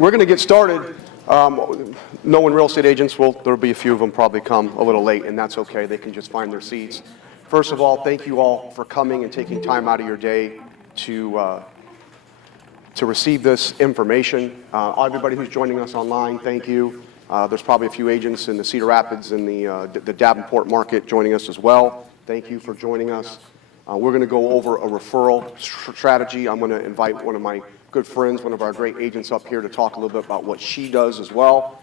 We're going to get started. Knowing real estate agents, there'll be a few of them probably come a little late, and that's okay. They can just find their seats. First of all, thank you all for coming and taking time out of your day to receive this information. Everybody who's joining us online, thank you. There's probably a few agents in the Cedar Rapids and the Davenport market joining us as well. Thank you for joining us. We're going to go over a referral strategy. I'm going to invite one of my good friends, one of our great agents up here to talk a little bit about what she does as well.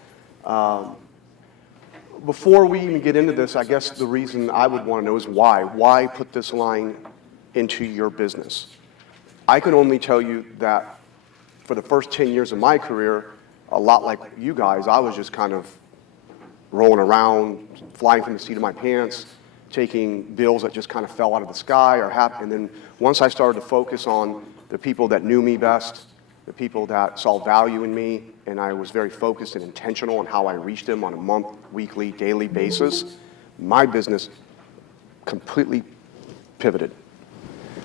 Before we even get into this, I guess the reason I would want to know is why. Why put this line into your business? I can only tell you that for the first 10 years of my career, a lot like you guys, I was just kind of rolling around, flying from the seat of my pants, taking bills that just kind of fell out of the sky or happened. And then once I started to focus on the people that knew me best, the people that saw value in me, and I was very focused and intentional on how I reached them on a month, weekly, daily basis, my business completely pivoted.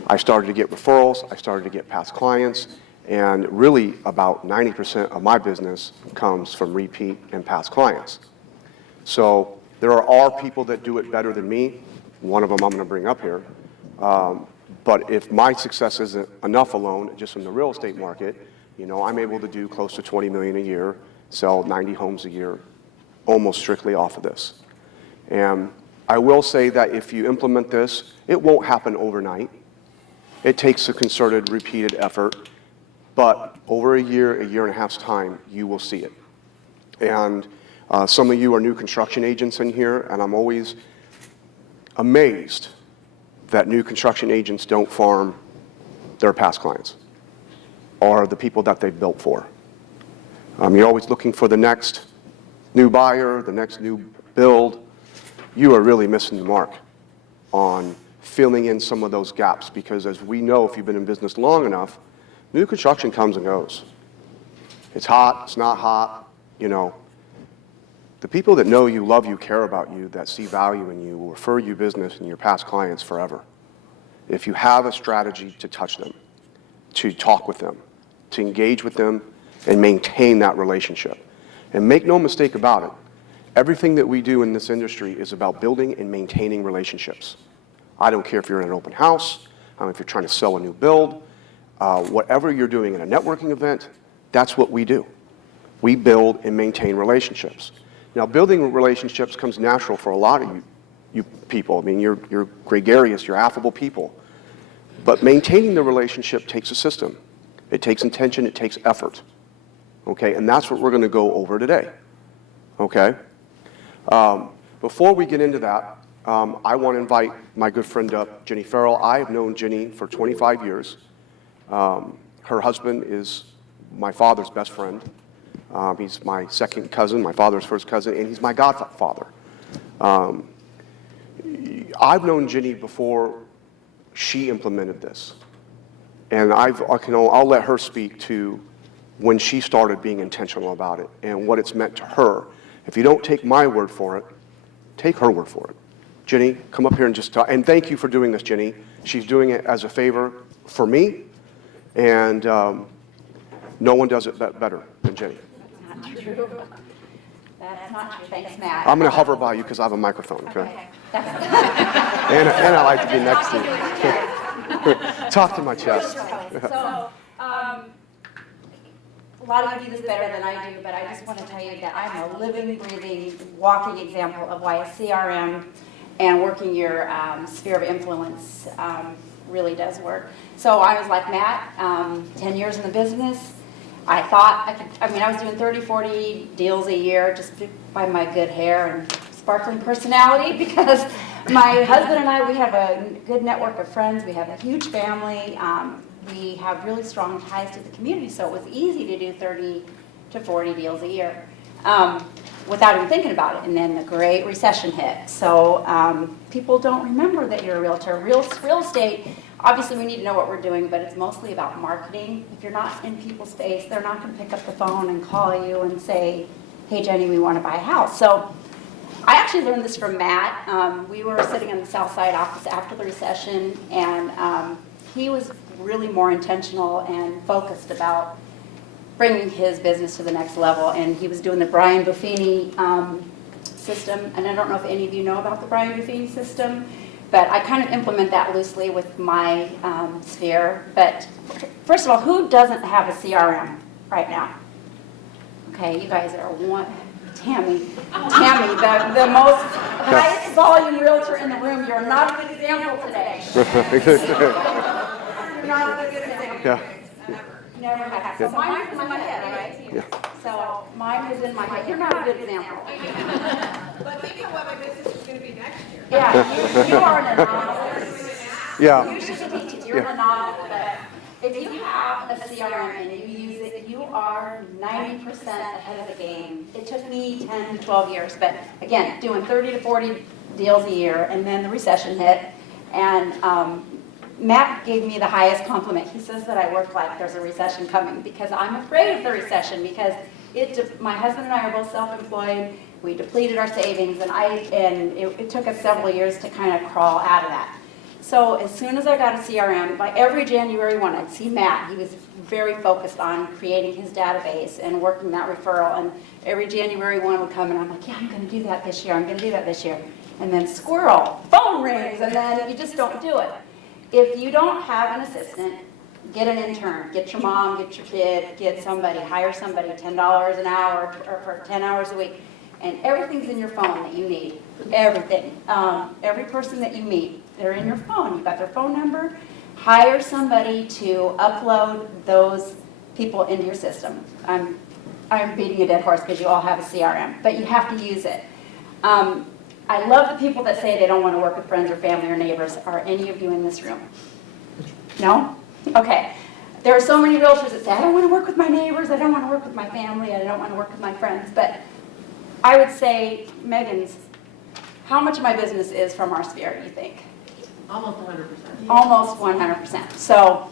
I started to get referrals, I started to get past clients, and really about 90% of my business comes from repeat and past clients. So there are people that do it better than me. One of them I'm going to bring up here. But if my success isn't enough alone, just from the real estate market, you know, I'm able to do close to 20 million a year, sell 90 homes a year, almost strictly off of this. And I will say that if you implement this, it won't happen overnight. It takes a concerted, repeated effort, but over a year and a half's time, you will see it. And some of you are new construction agents in here, and I'm always amazed that new construction agents don't farm their past clients or the people that they've built for. You're always looking for the next new buyer, the next new build. You are really missing the mark on filling in some of those gaps, because as we know, if you've been in business long enough, new construction comes and goes. It's hot, it's not hot, you know. The people that know you, love you, care about you, that see value in you will refer you business and your past clients forever. If you have a strategy to touch them, to talk with them, to engage with them, and maintain that relationship. And make no mistake about it, everything that we do in this industry is about building and maintaining relationships. I don't care if you're in an open house, if you're trying to sell a new build, whatever you're doing in a networking event, that's what we do. We build and maintain relationships. Now, building relationships comes natural for a lot of you people. I mean, you're gregarious, you're affable people. But maintaining the relationship takes a system. It takes intention, it takes effort. Okay, and that's what we're going to go over today. Okay? Before we get into that, I want to invite my good friend up, Jenny Farrell. I have known Jenny for 25 years. Her husband is my father's best friend. He's my second cousin, my father's first cousin, and he's my godfather. I've known Jenny before she implemented this. And I'll let her speak to when she started being intentional about it and what it's meant to her. If you don't take my word for it, take her word for it. Jenny, come up here and just talk. And thank you for doing this, Jenny. She's doing it as a favor for me, and no one does it better than Jenny. That's not true. Thanks, Matt. I'm going to hover by you because I have a microphone, okay? and I like to be next to you. Talk to my chest. So, a lot of you do this better than I do, but I just want to tell you that I'm a living, breathing, walking example of why a CRM and working your sphere of influence really does work. So I was like Matt, 10 years in the business. I thought I was doing 30, 40 deals a year just by my good hair and sparkling personality, because my husband and I, we have a good network of friends. We have a huge family. We have really strong ties to the community, so it was easy to do 30 to 40 deals a year without even thinking about it. And then the Great Recession hit. So people don't remember that you're a realtor. Real estate, obviously we need to know what we're doing, but it's mostly about marketing. If you're not in people's face, they're not going to pick up the phone and call you and say, hey, Jenny, we want to buy a house. So I actually learned this from Matt. We were sitting in the South Side office after the recession, and he was really more intentional and focused about bringing his business to the next level. And he was doing the Brian Buffini system. And I don't know if any of you know about the Brian Buffini system, but I kind of implement that loosely with my sphere. But first of all, who doesn't have a CRM right now? Okay, you guys are one. Tammy, the most highest volume realtor in the room. You're not a good example today. You're not a good example. Yeah. Never had. So mine was in my head, right? Yeah. So mine was in my head. You're not a good example. But think of what my business is going to be next year. Yeah, you are an anomaly. Yeah. You should be teaching. You're an anomaly. But if you have a CRM and you use it, you are 90% ahead of the game. It took me 10 to 12 years, but again, doing 30 to 40 deals a year, and then the recession hit, and Matt gave me the highest compliment. He says that I work like there's a recession coming because I'm afraid of the recession because my husband and I are both self-employed. We depleted our savings, and it took us several years to kind of crawl out of that. So as soon as I got a CRM, by every January 1, I'd see Matt. He was very focused on creating his database and working that referral. And every January 1 would come, and I'm like, yeah, I'm going to do that this year. I'm going to do that this year. And then squirrel, phone rings, and then you just don't do it. If you don't have an assistant, get an intern. Get your mom, get your kid, get somebody, hire somebody, $10 an hour or for 10 hours a week. And everything's in your phone that you need. Everything. Every person that you meet, they're in your phone. You've got their phone number. Hire somebody to upload those people into your system. I'm beating a dead horse because you all have a CRM, but you have to use it. I love the people that say they don't want to work with friends or family or neighbors. Are any of you in this room? No? Okay. There are so many realtors that say, I don't want to work with my neighbors, I don't want to work with my family, I don't want to work with my friends. But I would say, Megan's, how much of my business is from our sphere, do you think? Almost 100%. Almost 100%. So,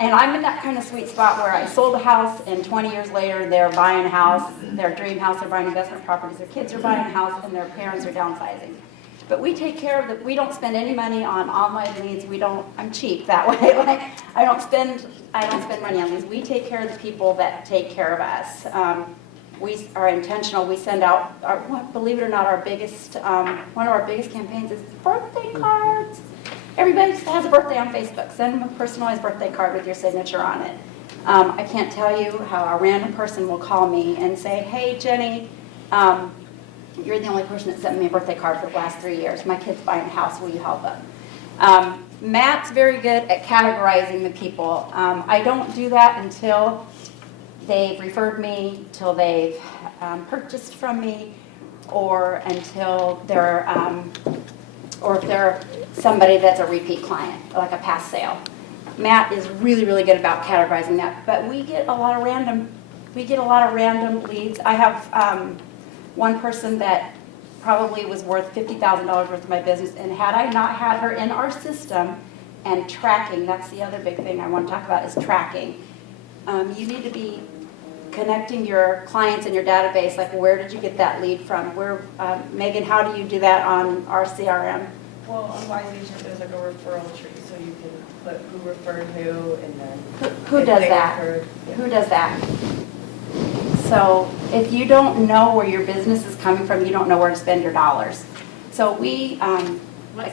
and I'm in that kind of sweet spot where I sold a house and 20 years later they're buying a house, their dream house, they're buying investment properties, their kids are buying a house and their parents are downsizing. But we take care of we don't spend any money on online leads. I'm cheap that way. Like I don't spend money on these. We take care of the people that take care of us. We are intentional. We send out, believe it or not, one of our biggest campaigns is birthday cards. Everybody just has a birthday on Facebook. Send them a personalized birthday card with your signature on it. I can't tell you how a random person will call me and say, hey, Jenny, you're the only person that sent me a birthday card for the last 3 years. My kid's buying a house. Will you help them? Matt's very good at categorizing the people. I don't do that until they've referred me, till they've purchased from me, or until they're, or if they're somebody that's a repeat client, like a past sale. Matt is really, really good about categorizing that. But we get a lot of random leads. I have one person that probably was worth $50,000 worth of my business, and had I not had her in our system and tracking, that's the other big thing I want to talk about is tracking. You need to be connecting your clients in your database, like where did you get that lead from? Megan, how do you do that on our CRM? Well, on Wise Agent, there's like a referral tree, so you can put who referred who, and then Who if does they that? referred- Who does that? So if you don't know where your business is coming from, you don't know where to spend your dollars. So What CRM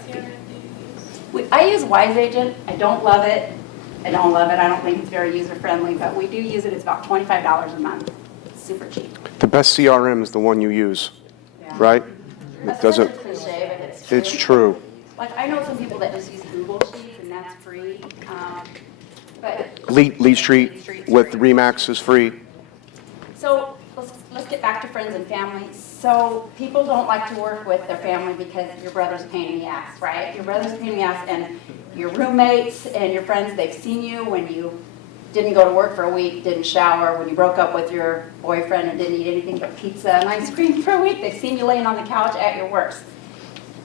do you use? I use Wise Agent. I don't love it. I don't think it's very user-friendly, but we do use it. It's about $25 a month. It's super cheap. The best CRM is the one you use, right? That's It doesn't, such a cliche, but it's true. it's true. Like, I know some people that just use Google Sheets, and that's free. But Lead Street with Remax is free. So let's get back to friends and family. So people don't like to work with their family because your brother's a pain in the ass, right? Your brother's a pain in the ass, and your roommates and your friends, they've seen you when you didn't go to work for a week, didn't shower, when you broke up with your boyfriend and didn't eat anything but pizza and ice cream for a week. They've seen you laying on the couch at your worst.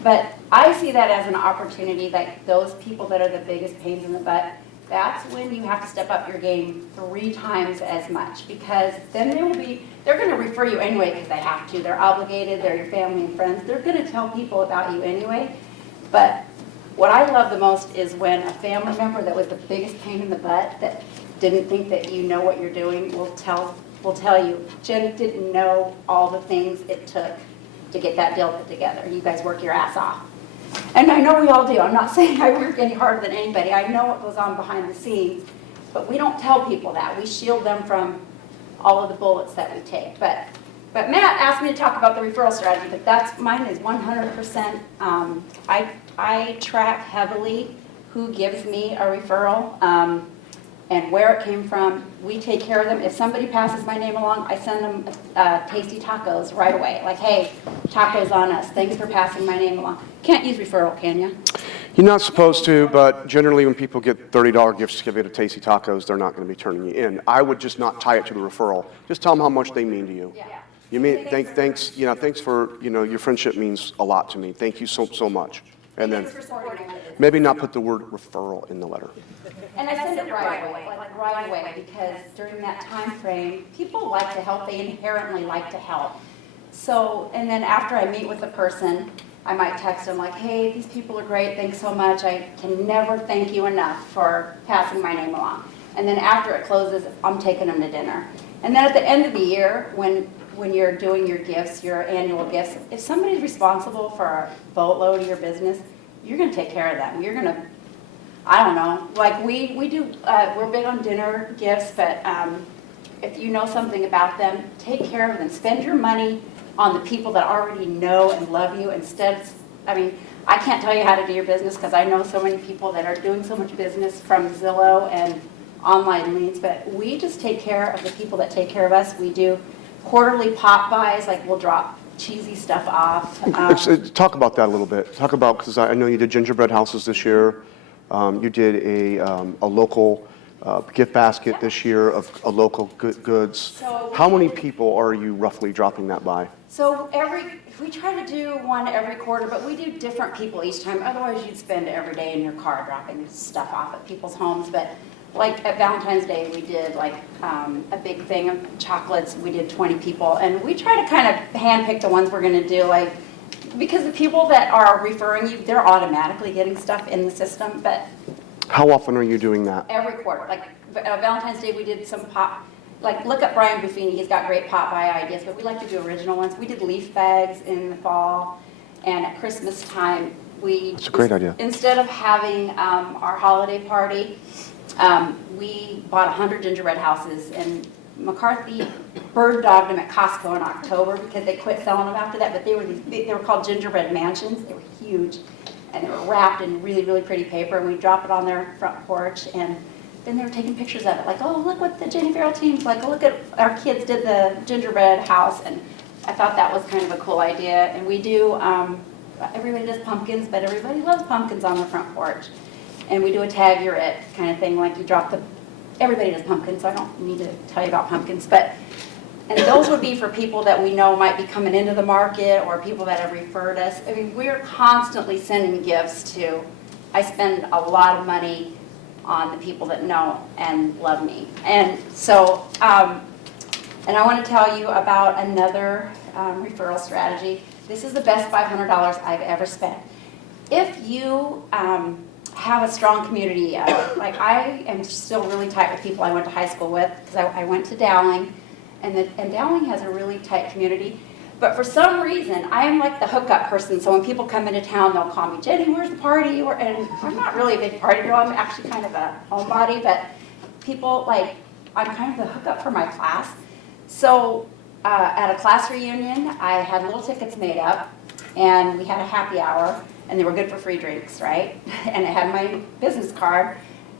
But I see that as an opportunity, like those people that are the biggest pains in the butt, that's when you have to step up your game 3 times as much, because then they're going to refer you anyway because they have to. They're obligated, they're your family and friends. They're going to tell people about you anyway. But what I love the most is when a family member that was the biggest pain in the butt, that didn't think that you know what you're doing will tell you, Jen didn't know all the things it took to get that deal put together. You guys work your ass off. And I know we all do. I'm not saying I work any harder than anybody. I know what goes on behind the scenes, but we don't tell people that. We shield them from all of the bullets that we take. But Matt asked me to talk about the referral strategy, but mine is 100%. I track heavily who gives me a referral and where it came from. We take care of them. If somebody passes my name along, I send them tasty tacos right away. Like, hey, tacos on us. Thanks for passing my name along. Can't use referral, can you? You're not supposed to, but generally when people get $30 gift certificate of Tasty Tacos, they're not going to be turning you in. I would just not tie it to the referral. Just tell them how much they mean to you. Yeah. You mean, thanks for, your friendship means a lot to me. Thank you so much. And then Thanks for supporting my business. maybe not put the word referral in the letter. And I send it right away, like right away, because during that time frame, people like to help, they inherently like to help. So, and then after I meet with the person, I might text them like, hey, these people are great, thanks so much. I can never thank you enough for passing my name along. And then after it closes, I'm taking them to dinner. And then at the end of the year, when you're doing your gifts, your annual gifts, if somebody's responsible for a boatload of your business, you're gonna take care of them. You're gonna, I don't know, like we do, we're big on dinner gifts, but if you know something about them, take care of them. Spend your money on the people that already know and love you instead. I can't tell you how to do your business because I know so many people that are doing so much business from Zillow and online leads, but we just take care of the people that take care of us. We do quarterly pop buys, like we'll drop cheesy stuff off. Talk about that a little bit. Talk about, because I know you did gingerbread houses this year. You did a local gift basket this year of a local goods. So How many people are you roughly dropping that by? So we try to do one every quarter, but we do different people each time. Otherwise, you'd spend every day in your car dropping stuff off at people's homes. But like at Valentine's Day, we did like a big thing of chocolates. We did 20 people, and we try to kind of handpick the ones we're going to do, like because the people that are referring you, they're automatically getting stuff in the system. But How often are you doing that? every quarter, like Valentine's Day, we did some pop. Like, look at Brian Buffini, he's got great pop by ideas, but we like to do original ones. We did leaf bags in the fall, and at Christmas time, It's a great idea. instead of having our holiday party, we bought 100 gingerbread houses, and McCarthy bird dogged them at Costco in October because they quit selling them after that, but they were called gingerbread mansions. They were huge, and they were wrapped in really, really pretty paper, and we drop it on their front porch, and then they were taking pictures of it, like, oh, look what the Jenny Farrell team's like, oh, look at our kids did the gingerbread house, and I thought that was kind of a cool idea. And we do, everybody does pumpkins, but everybody loves pumpkins on the front porch. And we do a tag you're it kind of thing, like you drop everybody does pumpkins, so I don't need to tell you about pumpkins, and those would be for people that we know might be coming into the market or people that have referred us. I mean, we're constantly sending gifts to, I spend a lot of money on the people that know and love me. And so, and I want to tell you about another referral strategy. This is the best $500 I've ever spent. If you have a strong community, like I am still really tight with people I went to high school with, because I went to Dowling, and Dowling has a really tight community. But for some reason, I am like the hookup person. So when people come into town, they'll call me, Jenny, where's the party? And I'm not really a big party girl. I'm actually kind of a homebody. But people, like, I'm kind of the hookup for my class. So at a class reunion, I had little tickets made up. And we had a happy hour. And they were good for free drinks, right? And I had my business card.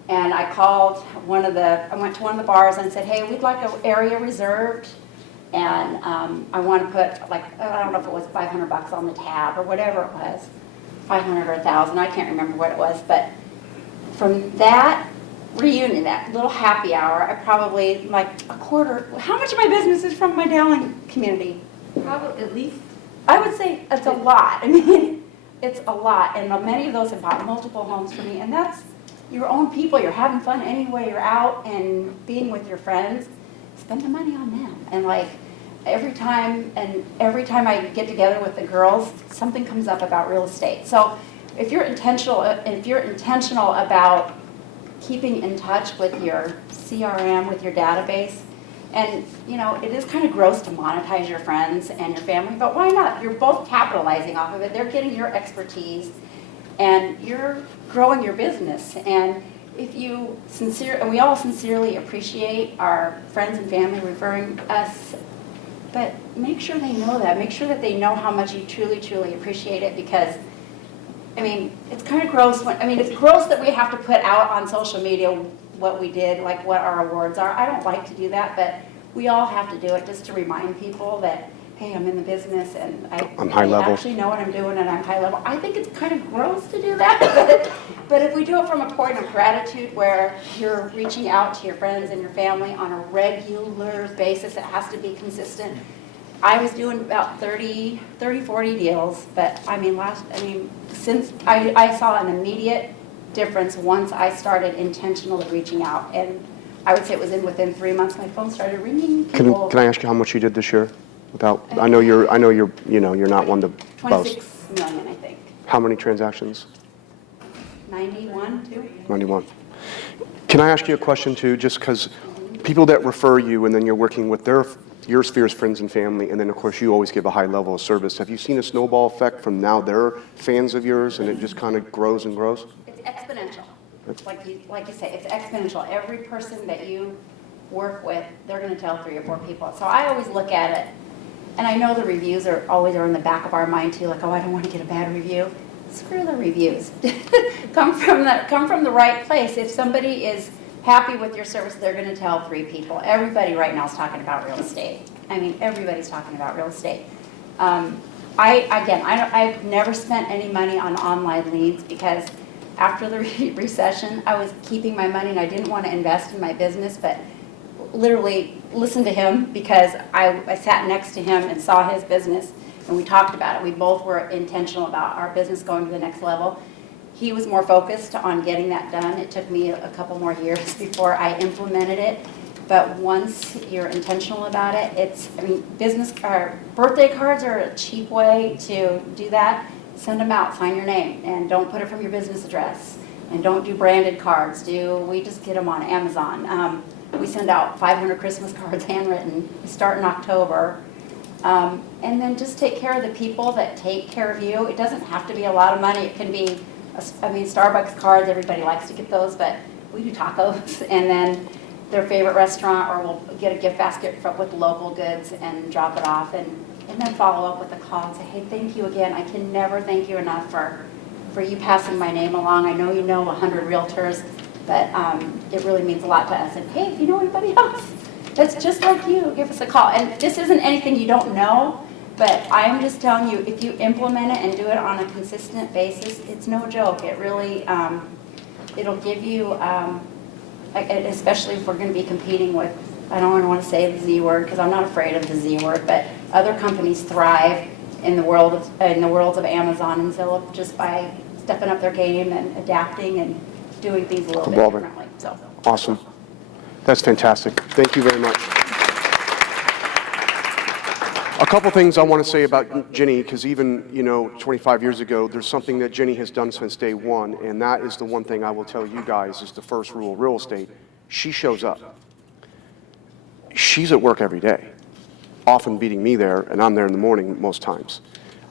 And I called I went to one of the bars and said, hey, we'd like an area reserved. And I want to put, like, I don't know if it was $500 on the tab or whatever it was, 500 or 1,000, I can't remember what it was. But from that reunion, that little happy hour, I probably, like a quarter, how much of my business is from my Dowling community? Probably at least. I would say it's a lot. I mean, it's a lot. And many of those have bought multiple homes for me. And that's your own people. You're having fun anyway. You're out and being with your friends. Spend the money on them. And like every time I get together with the girls, something comes up about real estate. So if you're intentional about keeping in touch with your CRM, with your database. And, you know, it is kind of gross to monetize your friends and your family, but why not? You're both capitalizing off of it. They're getting your expertise, and you're growing your business. And if you and we all sincerely appreciate our friends and family referring us, but make sure they know that. Make sure that they know how much you truly, truly appreciate it, because, I mean, it's kind of gross it's gross that we have to put out on social media what we did, like what our awards are. I don't like to do that, but we all have to do it just to remind people that, hey, I'm in the business and I'm high level. actually know what I'm doing and I'm high level. I think it's kind of gross to do that, but if we do it from a point of gratitude where you're reaching out to your friends and your family on a regular basis, it has to be consistent. I was doing about 40 deals, but since I saw an immediate difference once I started intentionally reaching out, and I would say it was within 3 months my phone started ringing. Can I ask you how much you did this year? I know you're you're not one to boast. 26 million, I think. How many transactions? 91, too. 91. Can I ask you a question too, just because people that refer you and then you're working with your sphere's friends and family, and then of course you always give a high level of service. Have you seen a snowball effect from now they're fans of yours and it just kind of grows and grows? It's exponential. Like you say, it's exponential. Every person that you work with, they're going to tell 3 or 4 people. So I always look at it, and I know the reviews are always in the back of our mind too, like, oh, I don't want to get a bad review. Screw the reviews. come from the right place. If somebody is happy with your service, they're going to tell 3 people. Everybody right now is talking about real estate. I mean, everybody's talking about real estate. I've never spent any money on online leads, because after the recession, I was keeping my money and I didn't want to invest in my business, but literally listen to him, because I sat next to him and saw his business, and we talked about it. We both were intentional about our business going to the next level. He was more focused on getting that done. It took me a couple more years before I implemented it. But once you're intentional about it, birthday cards are a cheap way to do that. Send them out, sign your name, and don't put it from your business address. And don't do branded cards. We just get them on Amazon. We send out 500 Christmas cards handwritten. We start in October. And then just take care of the people that take care of you. It doesn't have to be a lot of money. It can be, Starbucks cards, everybody likes to get those, but we do tacos, and then their favorite restaurant, or we'll get a gift basket with local goods and drop it off, and then follow up with a call and say, hey, thank you again. I can never thank you enough for you passing my name along. I know you know 100 realtors, but it really means a lot to us. And hey, if you know anybody else that's just like you, give us a call. And this isn't anything you don't know, but I'm just telling you, if you implement it and do it on a consistent basis, it's no joke. It really, it'll give you, especially if we're going to be competing with, I don't want to say the Z word, because I'm not afraid of the Z word, but other companies thrive in the worlds of Amazon and Zillow just by stepping up their game and adapting and doing things a little bit differently. So awesome. That's fantastic. Thank you very much. A couple things I want to say about Jenny, because even 25 years ago, there's something that Jenny has done since day one, and that is the one thing I will tell you guys is the first rule of real estate. She shows up. She's at work every day, often beating me there, and I'm there in the morning most times.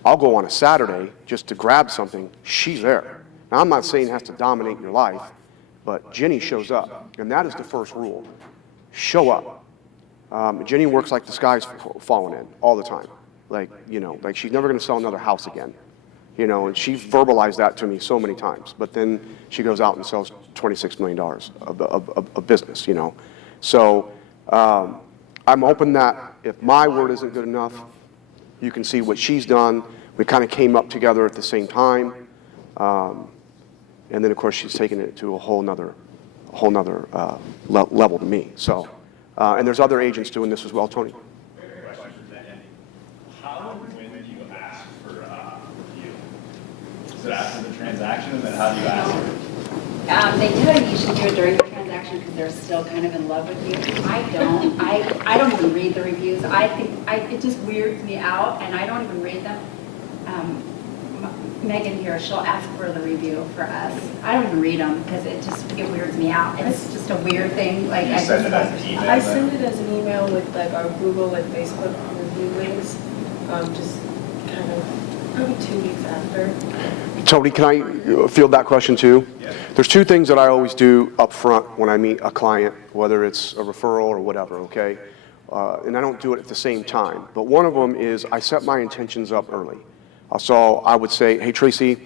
I'll go on a Saturday just to grab something. She's there. Now, I'm not saying it has to dominate your life, but Jenny shows up, and that is the first rule. Show up. Jenny works like the sky's falling in all the time. Like she's never going to sell another house again. And she's verbalized that to me so many times. But then she goes out and sells $26 million of business, So I'm hoping that if my word isn't good enough, you can see what she's done. We kind of came up together at the same time. And then, of course, she's taken it to a whole nother level to me. So, and there's other agents doing this as well, Tony. How and when do you ask for review? Is it after the transaction, and then how do you ask? They tell you should do it during the transaction because they're still kind of in love with you. I don't. I don't even read the reviews. I think it just weirds me out, and I don't even read them. Megan here, she'll ask for the review for us. I don't even read them because it weirds me out. It's just a weird thing, like. You send it as an email? I send it as an email with like our Google and Facebook review links, just kind of probably 2 weeks after. Tony, can I field that question too? Yeah. There's two things that I always do up front when I meet a client, whether it's a referral or whatever, okay? And I don't do it at the same time. But one of them is I set my intentions up early. So I would say, hey, Tracy,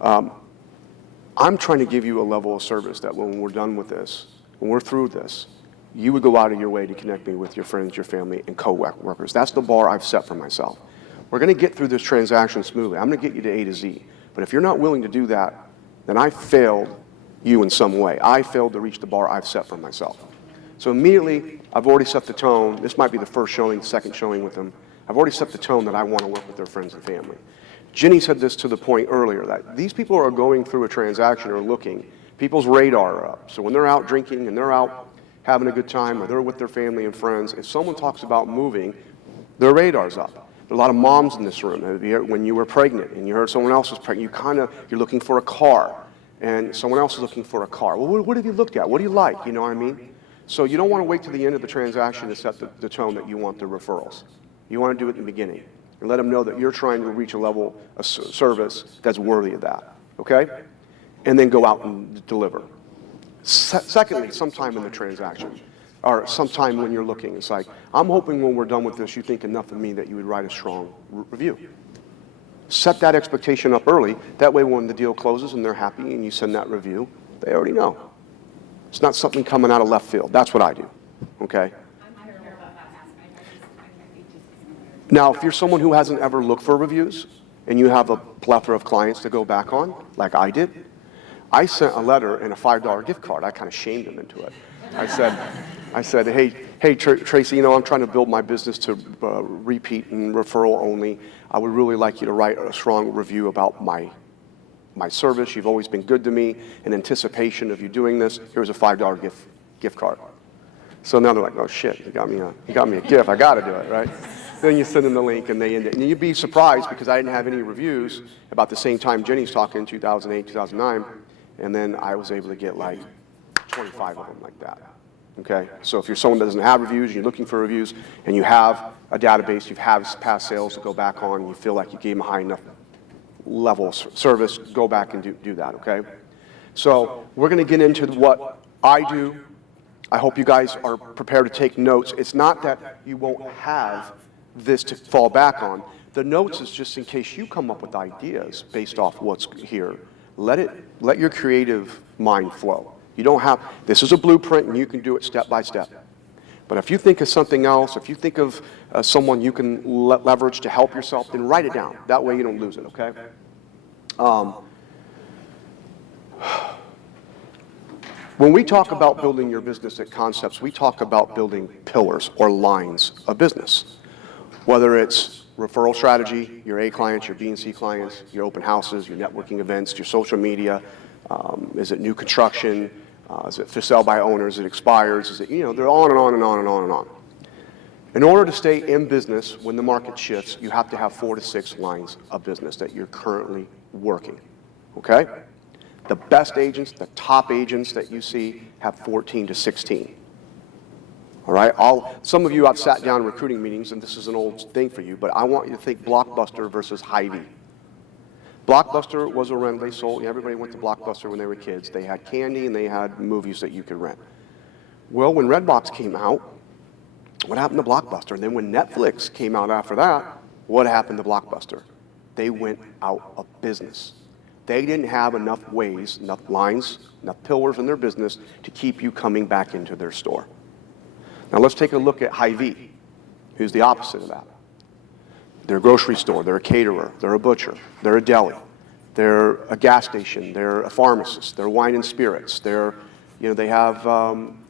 I'm trying to give you a level of service that when we're done with this, when we're through this, you would go out of your way to connect me with your friends, your family, and co-workers. That's the bar I've set for myself. We're going to get through this transaction smoothly. I'm going to get you to A to Z. But if you're not willing to do that, then I failed you in some way. I failed to reach the bar I've set for myself. So immediately, I've already set the tone. This might be the first showing, second showing with them. I've already set the tone that I want to work with their friends and family. Jenny said this to the point earlier, that these people are going through a transaction or looking. People's radar are up. So when they're out drinking and they're out having a good time or they're with their family and friends, if someone talks about moving, their radar's up. There are a lot of moms in this room. When you were pregnant and you heard someone else was pregnant, you're looking for a car, and someone else is looking for a car. Well, what have you looked at? What do you like? You know what I mean? So you don't want to wait to the end of the transaction to set the tone that you want the referrals. You want to do it in the beginning and let them know that you're trying to reach a level of service that's worthy of that, okay? And then go out and deliver. Secondly, sometime in the transaction, or sometime when you're looking, it's like, I'm hoping when we're done with this, you think enough of me that you would write a strong review. Set that expectation up early. That way when the deal closes and they're happy and you send that review, they already know. It's not something coming out of left field. That's what I do, okay? Now, if you're someone who hasn't ever looked for reviews and you have a plethora of clients to go back on, like I did, I sent a letter and a $5 gift card. I kind of shamed them into it. I said, hey, Tracy, I'm trying to build my business to repeat and referral only. I would really like you to write a strong review about my service. You've always been good to me. In anticipation of you doing this, here's a $5 gift card. So now they're like, oh shit, you got me a gift. I got to do it, right? Then you send them the link and they end it. And you'd be surprised because I didn't have any reviews about the same time Jenny's talking, 2008, 2009. And then I was able to get like 25 of them like that. Okay? So if you're someone that doesn't have reviews, you're looking for reviews, and you have a database, you've had past sales to go back on, and you feel like you gave them a high enough level of service, go back and do that, okay? So we're going to get into what I do. I hope you guys are prepared to take notes. It's not that you won't have this to fall back on. The notes is just in case you come up with ideas based off what's here. Let your creative mind flow. You don't have, this is a blueprint and you can do it step by step. But if you think of something else, if you think of someone you can leverage to help yourself, then write it down. That way you don't lose it, okay? When we talk about building your business at Concepts, we talk about building pillars or lines of business. Whether it's referral strategy, your A clients, your B and C clients, your open houses, your networking events, your social media, is it new construction, is it for sale by owners, it expires, is it, they're on and on and on and on and on. In order to stay in business when the market shifts, you have to have 4 to 6 lines of business that you're currently working, okay? The best agents, the top agents that you see have 14 to 16. All right, some of you I've sat down in recruiting meetings, and this is an old thing for you, but I want you to think Blockbuster versus Hy-Vee. Blockbuster was a rent they sold. Everybody went to Blockbuster when they were kids. They had candy and they had movies that you could rent. Well, when Redbox came out, what happened to Blockbuster? And then when Netflix came out after that, what happened to Blockbuster? They went out of business. They didn't have enough ways, enough lines, enough pillars in their business to keep you coming back into their store. Now let's take a look at Hy-Vee, who's the opposite of that. They're a grocery store, they're a caterer, they're a butcher, they're a deli, they're a gas station, they're a pharmacist, they're wine and spirits, they have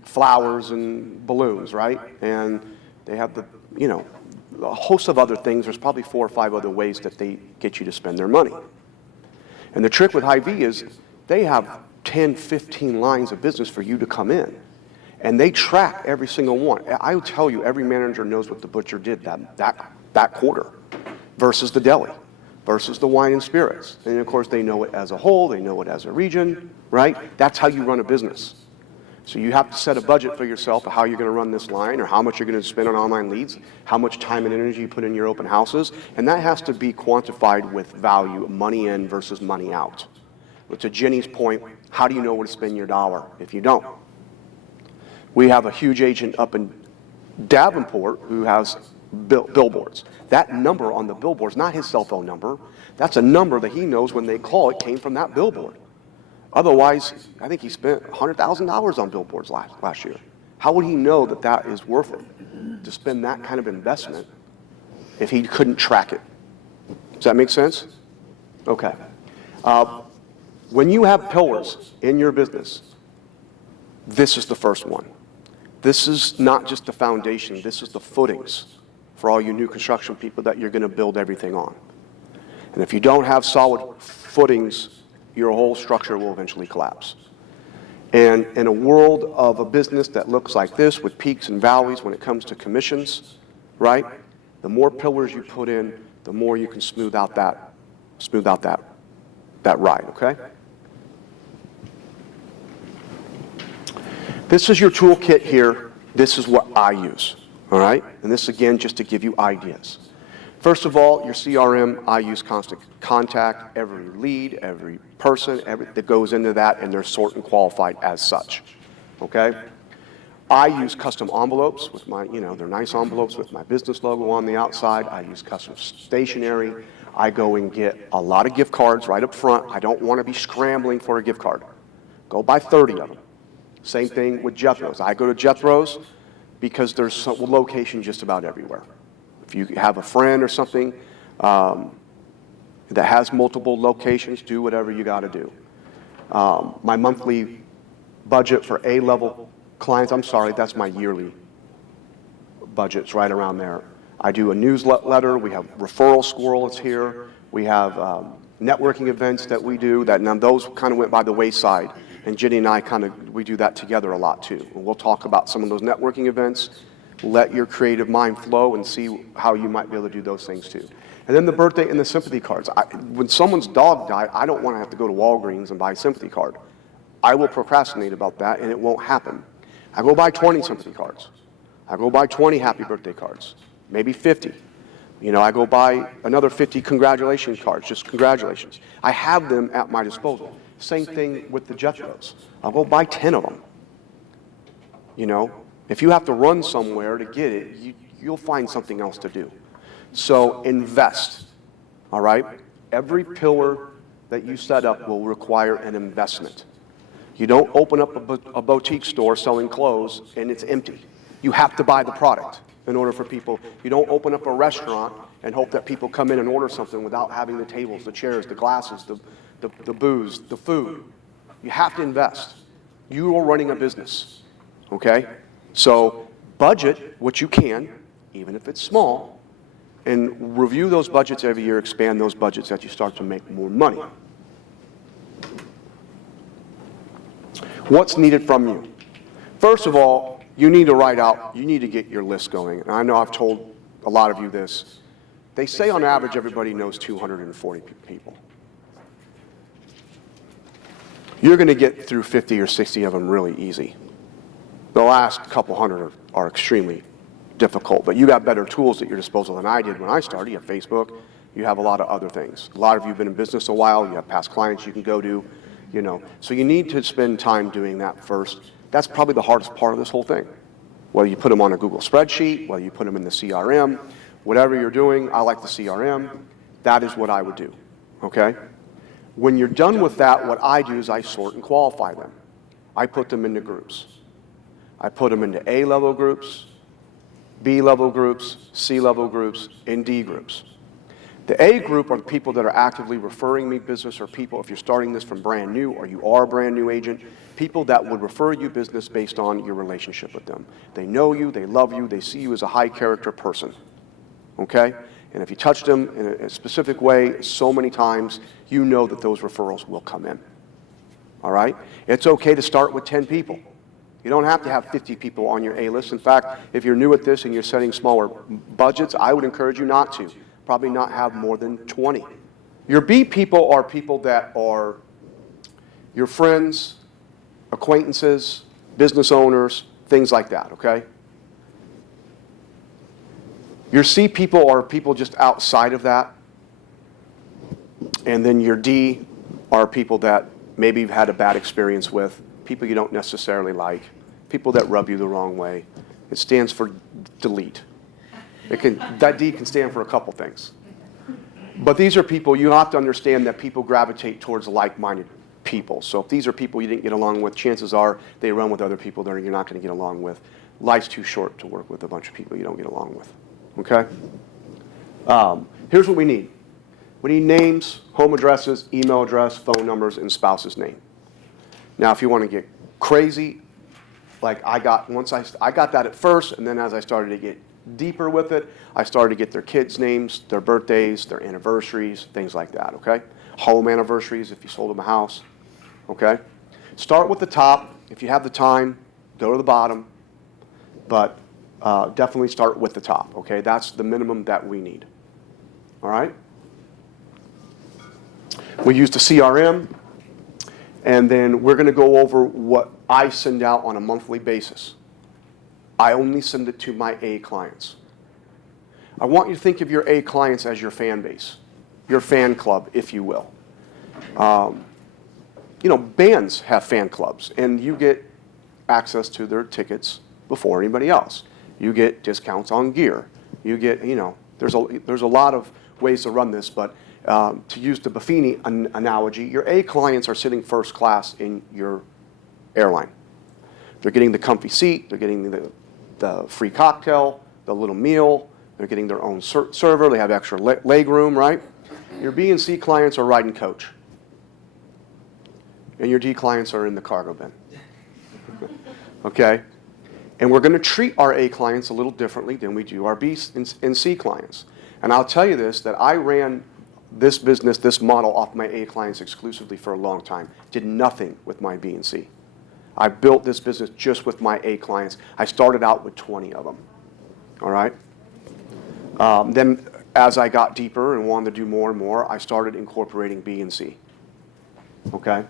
flowers and balloons, right? And they have a host of other things. There's probably 4 or 5 other ways that they get you to spend their money. And the trick with Hy-Vee is they have 10, 15 lines of business for you to come in. And they track every single one. I will tell you, every manager knows what the butcher did that quarter versus the deli versus the wine and spirits. And of course, they know it as a whole, they know it as a region, right? That's how you run a business. So you have to set a budget for yourself of how you're going to run this line, or how much you're going to spend on online leads, how much time and energy you put in your open houses, and that has to be quantified with value, money in versus money out. But to Jenny's point, how do you know where to spend your dollar if you don't? We have a huge agent up in Davenport who has billboards. That number on the billboard is not his cell phone number. That's a number that he knows when they call it came from that billboard. Otherwise, I think he spent $100,000 on billboards last year. How would he know that that is worth it to spend that kind of investment if he couldn't track it? Does that make sense? Okay. When you have pillars in your business, this is the first one. This is not just the foundation, this is the footings for all you new construction people that you're going to build everything on. And if you don't have solid footings, your whole structure will eventually collapse. And in a world of a business that looks like this, with peaks and valleys when it comes to commissions, right? The more pillars you put in, the more you can smooth out that ride, okay? This is your toolkit here. This is what I use, all right? And this, again, just to give you ideas. First of all, your CRM, I use Constant Contact. Every lead, every person, that goes into that, and they're sorted and qualified as such, okay? I use custom envelopes with my, they're nice envelopes with my business logo on the outside. I use custom stationery. I go and get a lot of gift cards right up front. I don't want to be scrambling for a gift card. Go buy 30 of them. Same thing with Jethro's. I go to Jethro's because there's some location just about everywhere. If you have a friend or something that has multiple locations, do whatever you got to do. My monthly budget for A-level clients, I'm sorry, that's my yearly budget's right around there. I do a newsletter. We have Referral Squirrel, it's here. We have networking events that we do. Now those kind of went by the wayside. And Jenny and I we do that together a lot too. And we'll talk about some of those networking events. Let your creative mind flow and see how you might be able to do those things too. And then the birthday and the sympathy cards. When someone's dog died, I don't want to have to go to Walgreens and buy a sympathy card. I will procrastinate about that, and it won't happen. I go buy 20 sympathy cards. I go buy 20 happy birthday cards, maybe 50. I go buy another 50 congratulations cards, just congratulations. I have them at my disposal. Same thing with the Jethro's. I'll go buy 10 of them. If you have to run somewhere to get it, you'll find something else to do. So invest, all right? Every pillar that you set up will require an investment. You don't open up a boutique store selling clothes and it's empty. You have to buy the product in order for people. You don't open up a restaurant and hope that people come in and order something without having the tables, the chairs, the glasses, the booze, the food. You have to invest. You are running a business, okay? So budget what you can, even if it's small, and review those budgets every year, expand those budgets as you start to make more money. What's needed from you? First of all, you need to get your list going. And I know I've told a lot of you this. They say on average everybody knows 240 people. You're going to get through 50 or 60 of them really easy. The last couple hundred are extremely difficult, but you got better tools at your disposal than I did when I started. You have Facebook, you have a lot of other things. A lot of you have been in business a while, you have past clients you can go to, So you need to spend time doing that first. That's probably the hardest part of this whole thing. Whether you put them on a Google spreadsheet, whether you put them in the CRM, whatever you're doing, I like the CRM. That is what I would do, okay? When you're done with that, what I do is I sort and qualify them. I put them into groups. I put them into A-level groups, B-level groups, C-level groups, and D groups. The A group are the people that are actively referring me business, or people, if you're starting this from brand new or you are a brand new agent, people that would refer you business based on your relationship with them. They know you, they love you, they see you as a high character person, okay? And if you touch them in a specific way so many times, you know that those referrals will come in, all right? It's okay to start with 10 people. You don't have to have 50 people on your A list. In fact, if you're new at this and you're setting smaller budgets, I would encourage you not to. Probably not have more than 20. Your B people are people that are your friends, acquaintances, business owners, things like that, okay? Your C people are people just outside of that. And then your D are people that maybe you've had a bad experience with, people you don't necessarily like, people that rub you the wrong way. It stands for delete. That D can stand for a couple things. But these are people, you have to understand that people gravitate towards like-minded people. So if these are people you didn't get along with, chances are they run with other people that you're not going to get along with. Life's too short to work with a bunch of people you don't get along with. Okay? Here's what we need. We need names, home addresses, email address, phone numbers, and spouse's name. Now, if you want to get crazy, like I got that at first, and then as I started to get deeper with it, I started to get their kids' names, their birthdays, their anniversaries, things like that, okay? Home anniversaries if you sold them a house, okay? Start with the top. If you have the time, go to the bottom, but definitely start with the top, okay? That's the minimum that we need, all right? We use the CRM, and then we're going to go over what I send out on a monthly basis. I only send it to my A clients. I want you to think of your A clients as your fan base, your fan club, if you will. You know, bands have fan clubs, and you get access to their tickets before anybody else. You get discounts on gear. You get, you know, there's a lot of ways to run this, but to use the Buffini analogy, your A clients are sitting first class in your airline. They're getting the comfy seat, they're getting the free cocktail, the little meal, they're getting their own server, they have extra leg room, right? Your B and C clients are riding coach. And your D clients are in the cargo bin. Okay? And we're going to treat our A clients a little differently than we do our B and C clients. And I'll tell you this, that I ran this business, this model off my A clients exclusively for a long time. Did nothing with my B and C. I built this business just with my A clients. I started out with 20 of them. All right? Then as I got deeper and wanted to do more and more, I started incorporating B and C. Okay?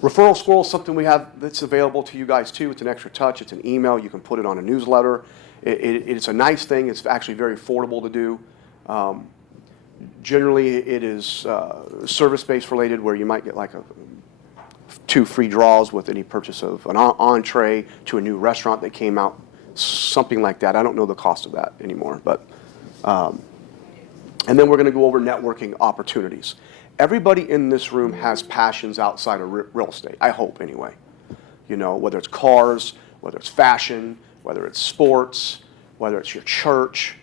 Referral Squirrel is something we have that's available to you guys too. It's an extra touch. It's an email. You can put it on a newsletter. It's a nice thing. It's actually very affordable to do. Generally, it is service-based related, where you might get like 2 free draws with any purchase of an entree to a new restaurant that came out, something like that. I don't know the cost of that anymore, but and then we're going to go over networking opportunities. Everybody in this room has passions outside of real estate, I hope anyway. You know, whether it's cars, whether it's fashion, whether it's sports, whether it's your church.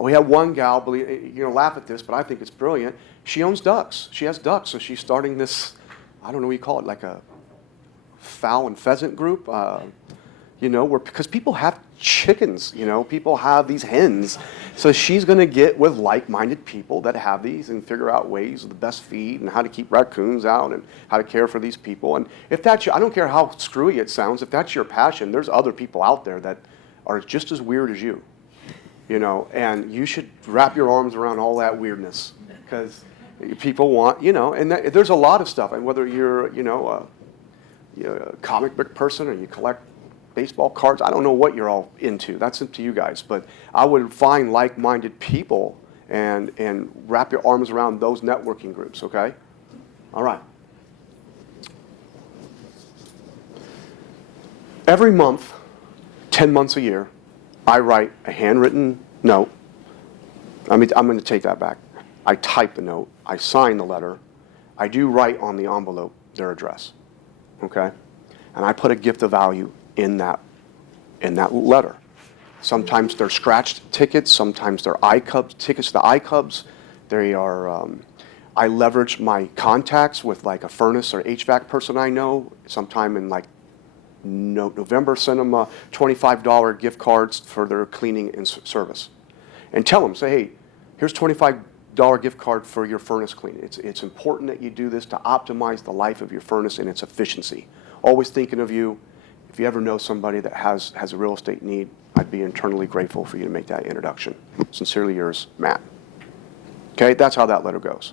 We have one gal, you're going to laugh at this, but I think it's brilliant. She owns ducks. She has ducks, so she's starting this, I don't know what you call it, like a fowl and pheasant group. You know, because people have chickens, you know, people have these hens. So she's going to get with like-minded people that have these and figure out ways of the best feed and how to keep raccoons out and how to care for these people. And if that's your, I don't care how screwy it sounds, if that's your passion, there's other people out there that are just as weird as you, you know, and you should wrap your arms around all that weirdness because people want, you know, and there's a lot of stuff. And whether you're, you know, a comic book person or you collect baseball cards, I don't know what you're all into. That's up to you guys. But I would find like-minded people and wrap your arms around those networking groups, okay? All right. Every month, 10 months a year, I write a handwritten note. I'm going to take that back. I type the note. I sign the letter. I do write on the envelope their address, okay? And I put a gift of value in that letter. Sometimes they're scratched tickets. Sometimes they're iCubs tickets. The iCubs, they are. I leverage my contacts with like a furnace or HVAC person I know. Sometime in like November, send them a $25 gift cards for their cleaning and service, and tell them, say, hey, here's $25 gift card for your furnace cleaning. It's important that you do this to optimize the life of your furnace and its efficiency. Always thinking of you. If you ever know somebody that has a real estate need, I'd be internally grateful for you to make that introduction. Sincerely yours, Matt. Okay, that's how that letter goes,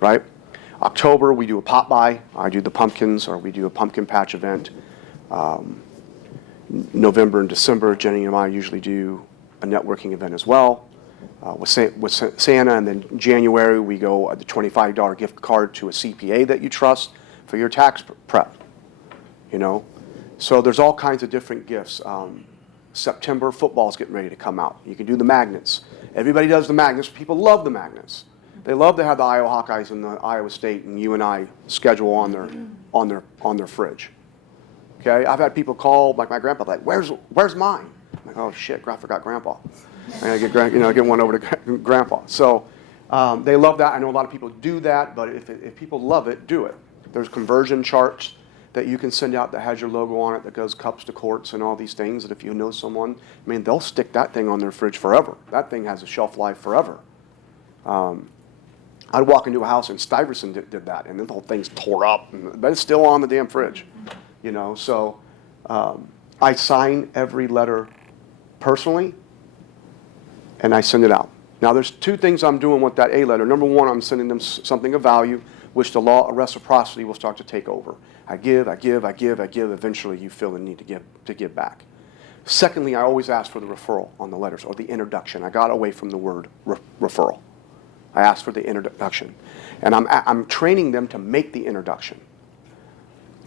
right? October, we do a pop by. I do the pumpkins, or we do a pumpkin patch event. November and December, Jenny and I usually do a networking event as well with Santa. And then January, we go the $25 gift card to a CPA that you trust for your tax prep, you know? So there's all kinds of different gifts. September, football's getting ready to come out. You can do the magnets. Everybody does the magnets. People love the magnets. They love to have the Iowa Hawkeyes and the Iowa State and UNI schedule on their fridge. Okay, I've had people call, like my grandpa, like, where's mine? I'm like, oh shit, I forgot Grandpa. I gotta get one over to Grandpa. So they love that. I know a lot of people do that, but if people love it, do it. There's conversion charts that you can send out that has your logo on it, that goes cups to quarts and all these things, that if you know someone, I mean, they'll stick that thing on their fridge forever. That thing has a shelf life forever. I'd walk into a house, and Stuyvesant did that, and the whole thing's tore up, but it's still on the damn fridge, you know. So I sign every letter personally, and I send it out. Now, there's two things I'm doing with that A letter. Number one, I'm sending them something of value, which the law of reciprocity will start to take over. I give, I give, I give, I give. Eventually, you feel the need to give back. Secondly, I always ask for the referral on the letters, or the introduction. I got away from the word referral. I asked for the introduction. And I'm training them to make the introduction.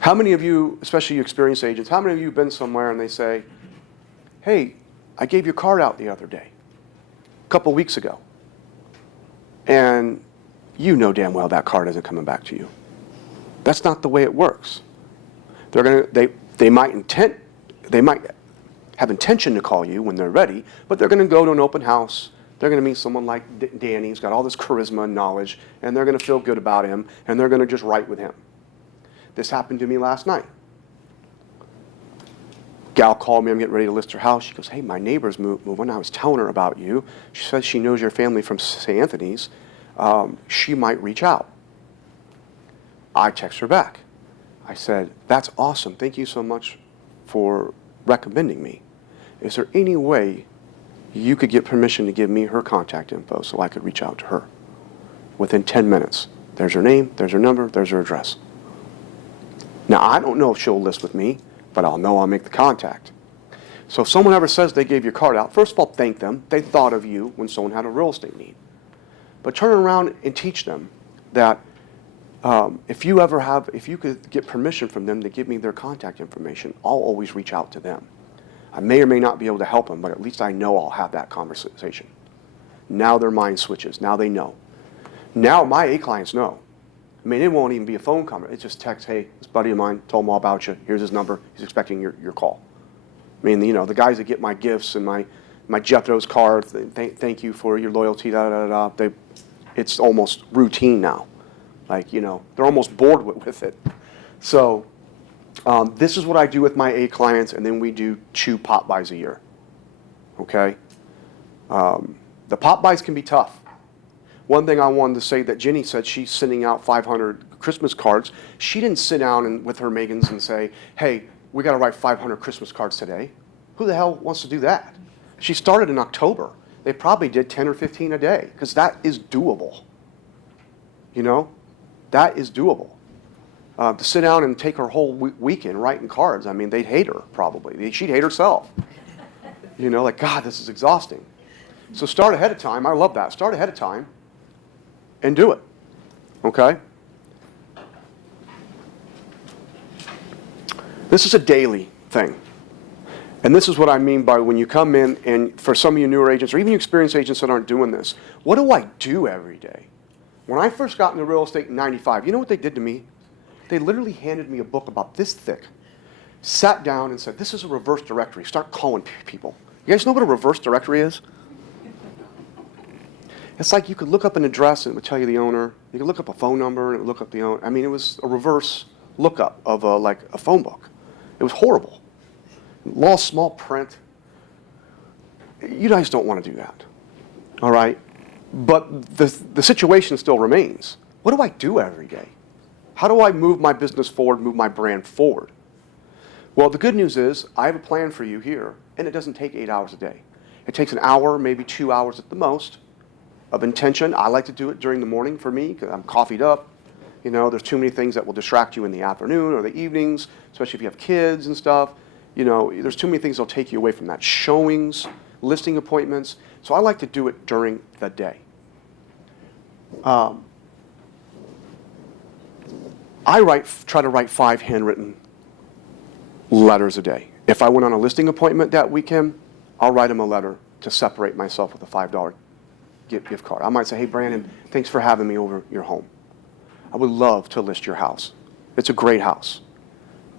How many of you, especially you experienced agents, how many of you have been somewhere and they say, hey, I gave your card out the other day, a couple weeks ago, and you know damn well that card isn't coming back to you. That's not the way it works. They might have intention to call you when they're ready, but they're going to go to an open house. They're going to meet someone like Danny, who's got all this charisma and knowledge, and they're going to feel good about him, and they're going to just write with him. This happened to me last night. Gal called me, I'm getting ready to list her house. She goes, hey, my neighbor's moving. I was telling her about you. She says she knows your family from St. Anthony's. She might reach out. I text her back. I said, that's awesome. Thank you so much for recommending me. Is there any way you could get permission to give me her contact info so I could reach out to her? Within 10 minutes. There's her name, there's her number, there's her address. Now, I don't know if she'll list with me, but I'll know I'll make the contact. So if someone ever says they gave your card out, first of all, thank them. They thought of you when someone had a real estate need. But turn around and teach them that if you could get permission from them to give me their contact information, I'll always reach out to them. I may or may not be able to help them, but at least I know I'll have that conversation. Now their mind switches. Now they know. Now my A clients know. I mean, it won't even be a phone conversation. It's just text, hey, this buddy of mine told him all about you. Here's his number. He's expecting your call. I mean, you know, the guys that get my gifts and my Jethro's card, thank you for your loyalty, it's almost routine now. Like, you know, they're almost bored with it. So this is what I do with my A clients, and then we do 2 pop buys a year. Okay? The pop buys can be tough. One thing I wanted to say that Jenny said, she's sending out 500 Christmas cards. She didn't sit down with her Megans and say, hey, we got to write 500 Christmas cards today. Who the hell wants to do that? She started in October. They probably did 10 or 15 a day, because that is doable. You know? That is doable. To sit down and take her whole weekend writing cards, I mean, they'd hate her probably. She'd hate herself. You know, like, God, this is exhausting. So start ahead of time. I love that. Start ahead of time and do it. Okay? This is a daily thing. And this is what I mean by when you come in, and for some of you newer agents, or even experienced agents that aren't doing this, what do I do every day? When I first got into real estate in '95, you know what they did to me? They literally handed me a book about this thick, sat down and said, this is a reverse directory. Start calling people. You guys know what a reverse directory is? It's like you could look up an address and it would tell you the owner. You could look up a phone number and it would look up the owner. I mean, it was a reverse lookup of like a phone book. It was horrible. Law small print. You guys don't want to do that. All right? But the situation still remains. What do I do every day? How do I move my business forward, move my brand forward? Well, the good news is I have a plan for you here, and it doesn't take 8 hours a day. It takes an hour, maybe 2 hours at the most, of intention. I like to do it during the morning for me because I'm coffeeed up. You know, there's too many things that will distract you in the afternoon or the evenings, especially if you have kids and stuff. You know, there's too many things that'll take you away from that. Showings, listing appointments. So I like to do it during the day. I try to write 5 handwritten letters a day. If I went on a listing appointment that weekend, I'll write them a letter to separate myself with a $5 gift card. I might say, hey, Brandon, thanks for having me over your home. I would love to list your house. It's a great house.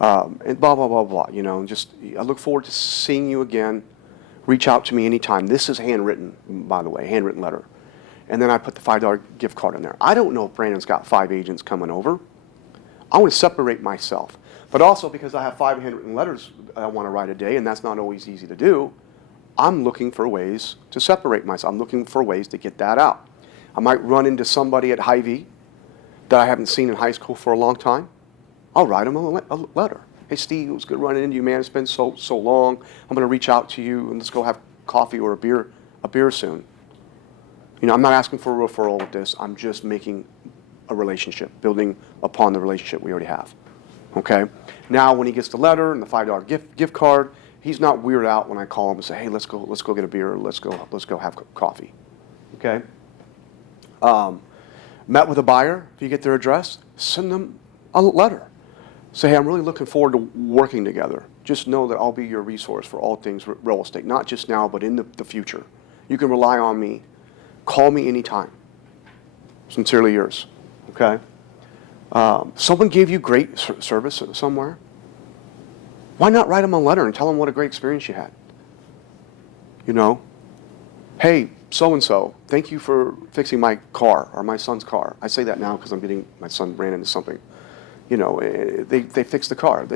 And blah, blah, blah, blah. You know, just, I look forward to seeing you again. Reach out to me anytime. This is handwritten, by the way, handwritten letter. And then I put the $5 gift card in there. I don't know if Brandon's got 5 agents coming over. I want to separate myself. But also because I have 5 handwritten letters I want to write a day, and that's not always easy to do, I'm looking for ways to separate myself. I'm looking for ways to get that out. I might run into somebody at Hy-Vee that I haven't seen in high school for a long time. I'll write them a letter. Hey, Steve, it was good running into you, man. It's been so long. I'm going to reach out to you, and let's go have coffee or a beer soon. You know, I'm not asking for a referral with this. I'm just making a relationship, building upon the relationship we already have. Okay? Now, when he gets the letter and the $5 gift card, he's not weirded out when I call him and say, hey, let's go get a beer, let's go have coffee. Okay? Met with a buyer, if you get their address, send them a letter. Say, hey, I'm really looking forward to working together. Just know that I'll be your resource for all things real estate, not just now, but in the future. You can rely on me. Call me anytime. Sincerely yours. Okay? Someone gave you great service somewhere. Why not write them a letter and tell them what a great experience you had? You know? Hey, so-and-so, thank you for fixing my car or my son's car. I say that now because I'm getting my son ran into something. You know, they fixed the car.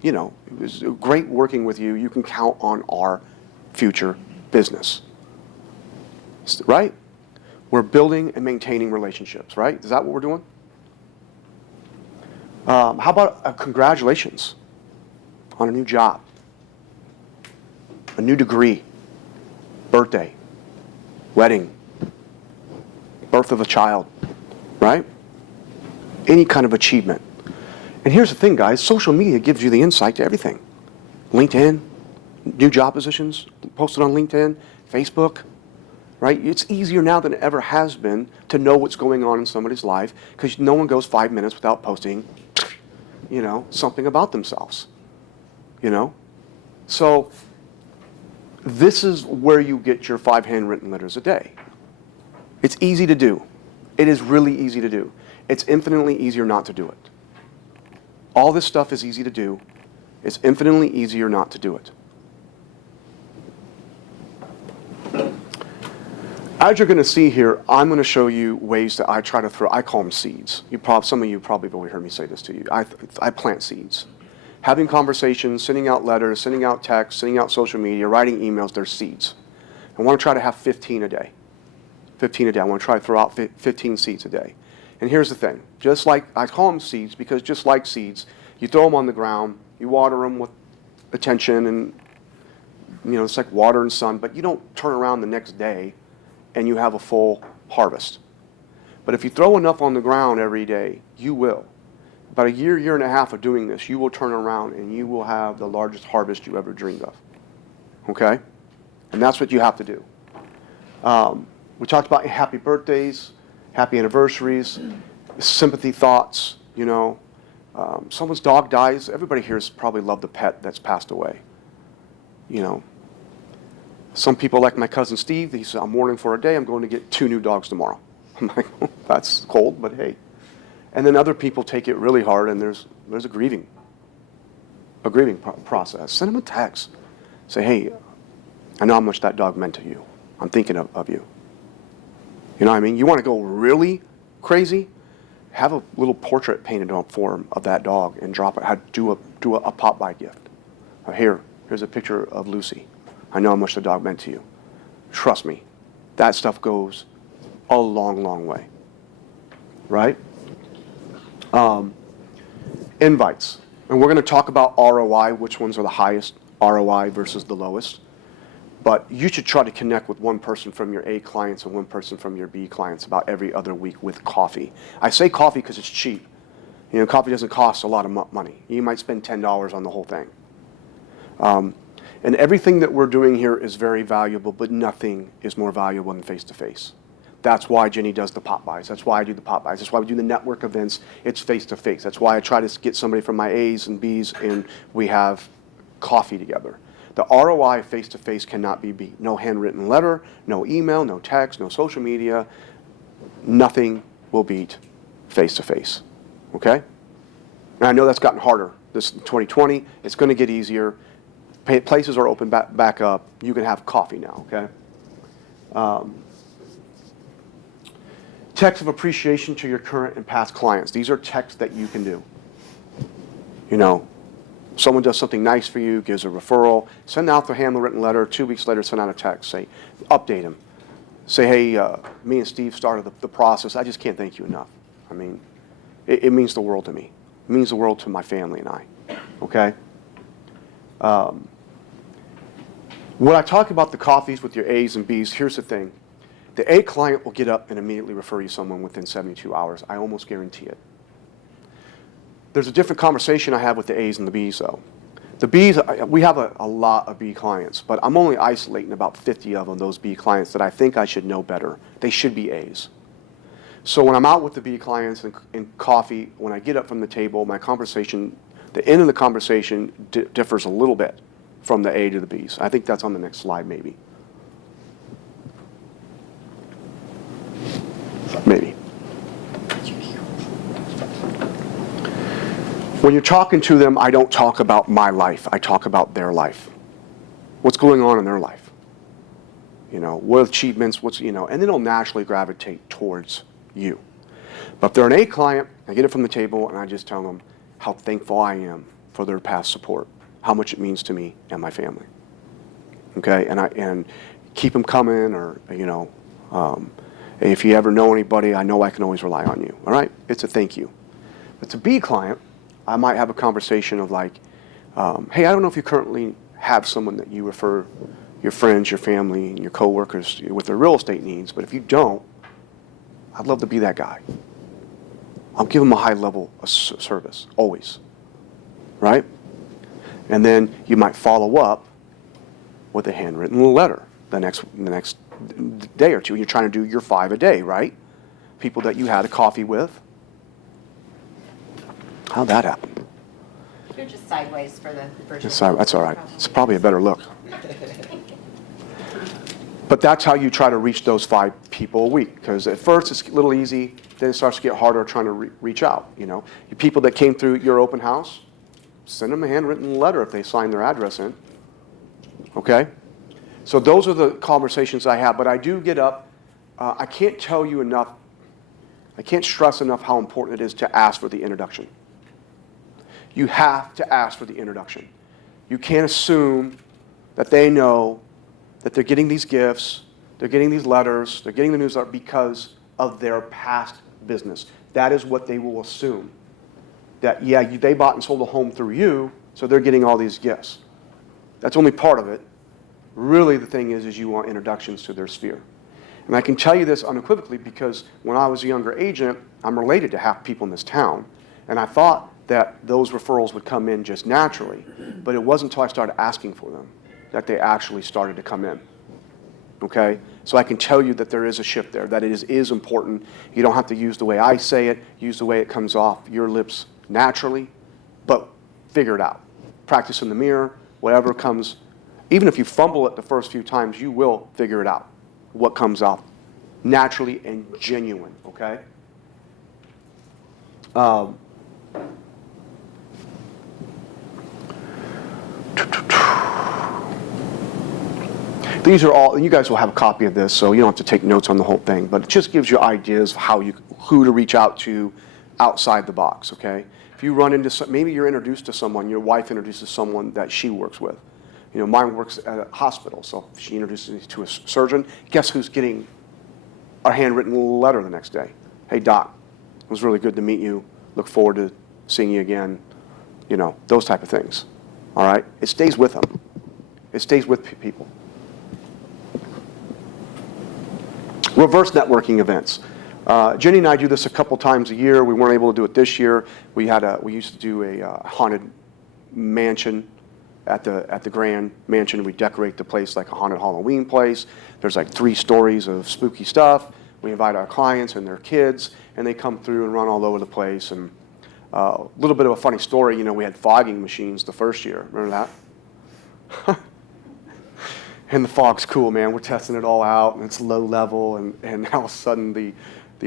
You know, it was great working with you. You can count on our future business. Right? We're building and maintaining relationships, right? Is that what we're doing? How about congratulations on a new job, a new degree, birthday, wedding, birth of a child, right? Any kind of achievement. And here's the thing, guys. Social media gives you the insight to everything. LinkedIn, new job positions posted on LinkedIn, Facebook, right? It's easier now than it ever has been to know what's going on in somebody's life because no one goes 5 minutes without posting, you know, something about themselves, you know? So this is where you get your 5 handwritten letters a day. It's easy to do. It is really easy to do. It's infinitely easier not to do it. All this stuff is easy to do. It's infinitely easier not to do it. As you're going to see here, I'm going to show you ways that I try to throw, I call them seeds. Some of you probably have already heard me say this to you. I plant seeds. Having conversations, sending out letters, sending out texts, sending out social media, writing emails, they're seeds. I want to try to have 15 a day. 15 a day. I want to try to throw out 15 seeds a day. And here's the thing. Just like, I call them seeds because just like seeds, you throw them on the ground, you water them with attention and, you know, it's like water and sun, but you don't turn around the next day and you have a full harvest. But if you throw enough on the ground every day, you will. About a year and a half of doing this, you will turn around and you will have the largest harvest you ever dreamed of. Okay? And that's what you have to do. We talked about happy birthdays, happy anniversaries, sympathy thoughts, you know. Someone's dog dies. Everybody here has probably loved a pet that's passed away. You know. Some people, like my cousin Steve, he said, I'm mourning for a day. I'm going to get 2 new dogs tomorrow. I'm like, oh, that's cold, but hey. And then other people take it really hard, and there's a grieving process. Send them a text. Say, hey, I know how much that dog meant to you. I'm thinking of you. You know what I mean? You want to go really crazy? Have a little portrait painted on for him of that dog and drop it. Do a pop-by gift. Here's a picture of Lucy. I know how much the dog meant to you. Trust me, that stuff goes a long, long way. Right? Invites. And we're going to talk about ROI, which ones are the highest ROI versus the lowest. But you should try to connect with one person from your A clients and one person from your B clients about every other week with coffee. I say coffee because it's cheap. You know, coffee doesn't cost a lot of money. You might spend $10 on the whole thing. And everything that we're doing here is very valuable, but nothing is more valuable than face-to-face. That's why Jenny does the pop buys. That's why I do the pop buys. That's why we do the network events. It's face-to-face. That's why I try to get somebody from my A's and B's and we have coffee together. The ROI face-to-face cannot be beat. No handwritten letter, no email, no text, no social media. Nothing will beat face-to-face, okay? And I know that's gotten harder. This 2020, it's going to get easier. Places are open back up. You can have coffee now, okay? Texts of appreciation to your current and past clients. These are texts that you can do. You know, someone does something nice for you, gives a referral, send out the handwritten letter, 2 weeks later send out a text, say, update them. Say, hey, me and Steve started the process. I just can't thank you enough. I mean, it means the world to me. It means the world to my family and I, okay? When I talk about the coffees with your A's and B's, here's the thing. The A client will get up and immediately refer you someone within 72 hours. I almost guarantee it. There's a different conversation I have with the A's and the B's, though. The B's, we have a lot of B clients, but I'm only isolating about 50 of them, those B clients, that I think I should know better. They should be A's. So when I'm out with the B clients and coffee, when I get up from the table, my conversation, the end of the conversation differs a little bit from the A to the B's. I think that's on the next slide, maybe. Maybe. When you're talking to them, I don't talk about my life. I talk about their life. What's going on in their life? You know, what achievements, what's, you know, and then it'll naturally gravitate towards you. But if they're an A client, I get it from the table and I just tell them how thankful I am for their past support, how much it means to me and my family. Okay, and keep them coming, or, you know, if you ever know anybody, I know I can always rely on you. All right, it's a thank you. But to B client, I might have a conversation of like, hey, I don't know if you currently have someone that you refer your friends, your family, and your coworkers with their real estate needs, but if you don't, I'd love to be that guy. I'll give them a high level of service, always, right? And then you might follow up with a handwritten letter the next day or two. You're trying to do your 5 a day, right? People that you had a coffee with. How'd that happen? You're just sideways for the virtual. That's all right. It's probably a better look. But that's how you try to reach those 5 people a week. Because at first it's a little easy, then it starts to get harder trying to reach out. You know, the people that came through your open house, send them a handwritten letter if they sign their address in. Okay? So those are the conversations I have. But I do get up. I can't tell you enough. I can't stress enough how important it is to ask for the introduction. You have to ask for the introduction. You can't assume that they know that they're getting these gifts, they're getting these letters, they're getting the newsletter because of their past business. That is what they will assume. That, yeah, they bought and sold a home through you, so they're getting all these gifts. That's only part of it. Really, the thing is you want introductions to their sphere. And I can tell you this unequivocally because when I was a younger agent, I'm related to half people in this town, and I thought that those referrals would come in just naturally, but it wasn't until I started asking for them that they actually started to come in. Okay? So I can tell you that there is a shift there, that it is important. You don't have to use the way I say it, use the way it comes off your lips naturally, but figure it out. Practice in the mirror, whatever comes. Even if you fumble it the first few times, you will figure it out, what comes out naturally and genuine, okay? These are all, you guys will have a copy of this, so you don't have to take notes on the whole thing, but it just gives you ideas of who to reach out to outside the box, okay? If you run into, maybe you're introduced to someone, your wife introduces someone that she works with. You know, mine works at a hospital, so if she introduces me to a surgeon, guess who's getting a handwritten letter the next day? Hey, doc, it was really good to meet you. Look forward to seeing you again. You know, those type of things, all right? It stays with them. It stays with people. Reverse networking events. Jenny and I do this a couple times a year. We weren't able to do it this year. We used to do a haunted mansion at the Grand Mansion. We decorate the place like a haunted Halloween place. There's like 3 stories of spooky stuff. We invite our clients and their kids, and they come through and run all over the place. And a little bit of a funny story, you know, we had fogging machines the first year. Remember that? And the fog's cool, man. We're testing it all out, and it's low level, and all of a sudden the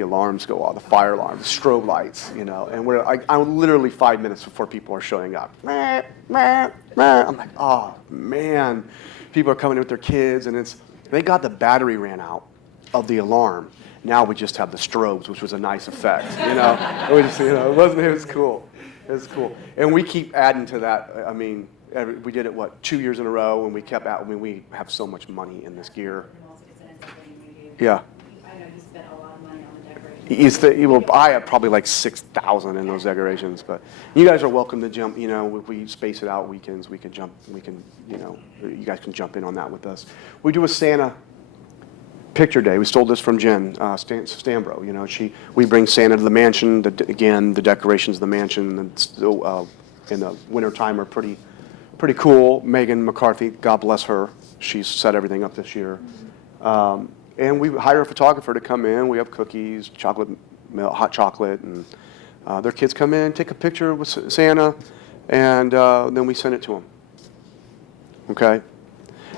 alarms go off, the fire alarm, the strobe lights, you know. And I'm literally 5 minutes before people are showing up. I'm like, oh, man. People are coming in with their kids, and they got the battery ran out of the alarm. Now we just have the strobes, which was a nice effect, you know. It was cool. It was cool. And we keep adding to that. I mean, we did it, 2 years in a row, and we kept out. I mean, we have so much money in this gear. Yeah. I know you spent a lot of money on the decorations. I have probably like 6,000 in those decorations, but you guys are welcome to jump. You know, if we space it out weekends, we can jump. We can, you know, you guys can jump in on that with us. We do a Santa picture day. We stole this from Jen Stambro. You know, we bring Santa to the mansion. Again, the decorations of the mansion in the wintertime are pretty cool. Megan McCarthy, God bless her, she's set everything up this year. And we hire a photographer to come in. We have cookies, chocolate milk, hot chocolate, and their kids come in, take a picture with Santa, and then we send it to them. Okay?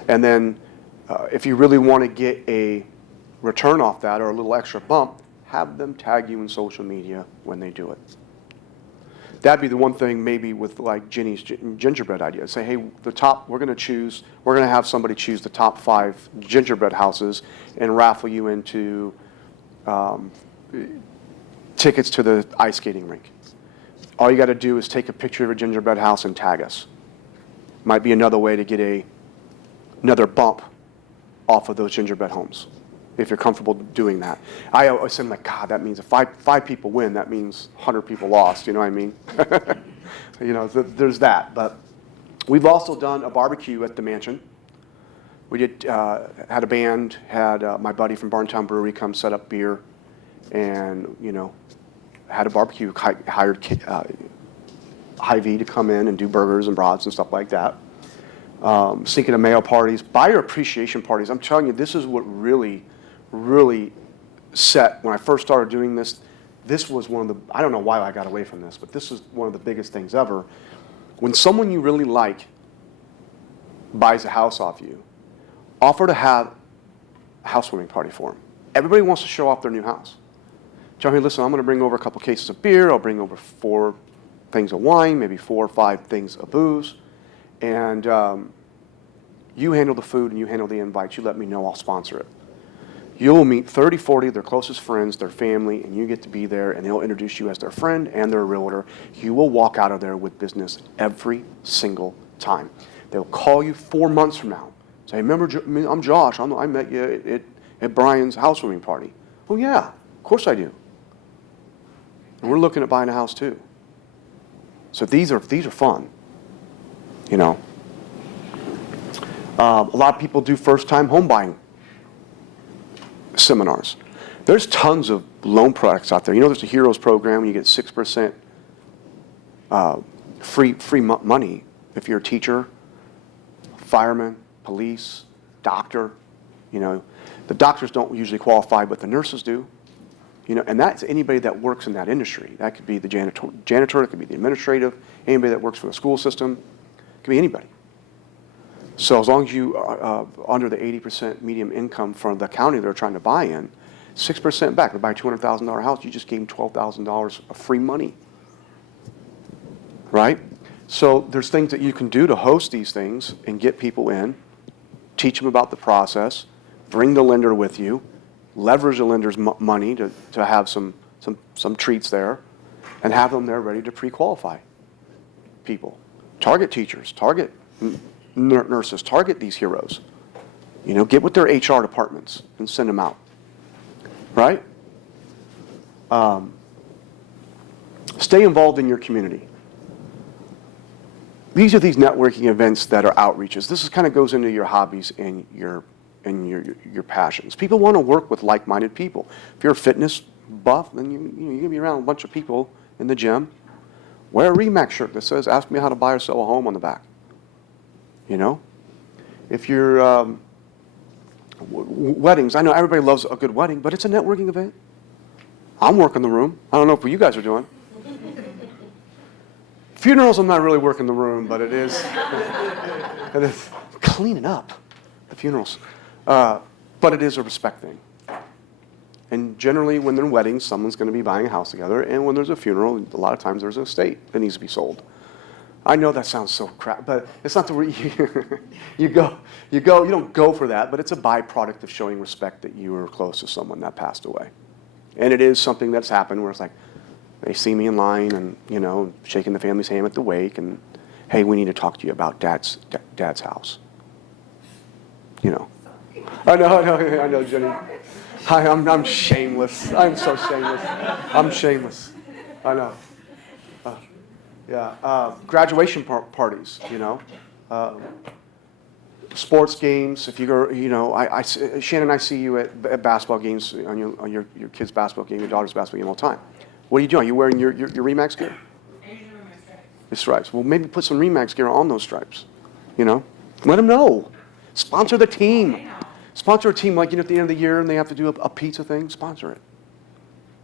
And then if you really want to get a return off that or a little extra bump, have them tag you in social media when they do it. That'd be the one thing maybe with like Ginny's gingerbread idea. Say, hey, we're going to have somebody choose the top 5 gingerbread houses and raffle you into tickets to the ice skating rink. All you got to do is take a picture of a gingerbread house and tag us. Might be another way to get another bump off of those gingerbread homes, if you're comfortable doing that. I always say, like, God, that means if five people win, that means 100 people lost, you know what I mean? You know, there's that. But we've also done a barbecue at the mansion. We had a band, had my buddy from Barntown Brewery come set up beer, and, you know, had a barbecue, hired Hy-Vee to come in and do burgers and brats and stuff like that. Cinco de Mayo parties, buyer appreciation parties. I'm telling you, this is what really set, when I first started doing this was one of the, I don't know why I got away from this, but this is one of the biggest things ever. When someone you really like buys a house off you, offer to have a housewarming party for them. Everybody wants to show off their new house. Tell me, listen, I'm going to bring over a couple cases of beer, I'll bring over 4 things of wine, maybe 4 or 5 things of booze, and you handle the food and you handle the invites. You let me know, I'll sponsor it. You'll meet 30, 40 of their closest friends, their family, and you get to be there, and they'll introduce you as their friend and their realtor. You will walk out of there with business every single time. They'll call you 4 months from now. Say, remember, I'm Josh. I met you at Brian's housewarming party. Oh, yeah, of course I do. And we're looking at buying a house, too. So these are fun, you know. A lot of people do first-time home buying seminars. There's tons of loan products out there. You know, there's a Heroes program. You get 6% free money if you're a teacher, fireman, police, doctor. You know, the doctors don't usually qualify, but the nurses do. You know, and that's anybody that works in that industry. That could be the janitor, it could be the administrative, anybody that works for the school system. It could be anybody. So as long as you are under the 80% median income from the county they're trying to buy in, 6% back. They buy a $200,000 house, you just gave them $12,000 of free money. Right? So there's things that you can do to host these things and get people in, teach them about the process, bring the lender with you, leverage the lender's money to have some treats there, and have them there ready to pre-qualify people. Target teachers, target nurses, target these heroes. You know, get with their HR departments and send them out. Right? Stay involved in your community. These are these networking events that are outreaches. This kind of goes into your hobbies and your and your passions. People want to work with like-minded people. If you're a fitness buff, then you're going to be around a bunch of people in the gym. Wear a RE/MAX shirt that says, ask me how to buy or sell a home on the back. You know? If you're, weddings, I know everybody loves a good wedding, but it's a networking event. I'm working the room. I don't know what you guys are doing. Funerals, I'm not really working the room, but it is cleaning up the funerals. But it is a respect thing. And generally, when they're weddings, someone's going to be buying a house together. And when there's a funeral, a lot of times there's an estate that needs to be sold. I know that sounds so crap, but it's not the way you don't go for that, but it's a byproduct of showing respect that you were close to someone that passed away. And it is something that's happened where it's like, they see me in line and, you know, shaking the family's hand at the wake and, hey, we need to talk to you about dad's house. You know. I know, Jenny. Hi, I'm shameless. I'm so shameless. I'm shameless. I know. Graduation parties, you know. Sports games. If you go, you know, Shannon, I see you at basketball games on your kid's basketball game, your daughter's basketball game all the time. What are you doing? Are you wearing your RE/MAX gear? The stripes. Well, maybe put some RE/MAX gear on those stripes. You know, let them know. Sponsor the team. Sponsor a team, like, you know, at the end of the year and they have to do a pizza thing. Sponsor it.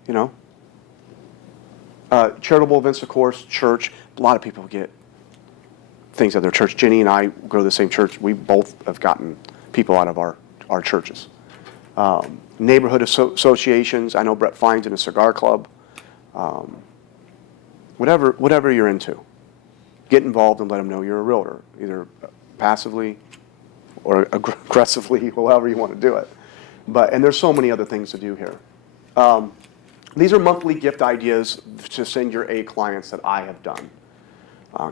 You know. Charitable events, of course, church. A lot of people get things at their church. Jenny and I go to the same church. We both have gotten people out of our churches. Neighborhood associations. I know Brett Fine's in a cigar club. Whatever you're into. Get involved and let them know you're a realtor, either passively or aggressively, however you want to do it. And there's so many other things to do here. These are monthly gift ideas to send your A clients that I have done.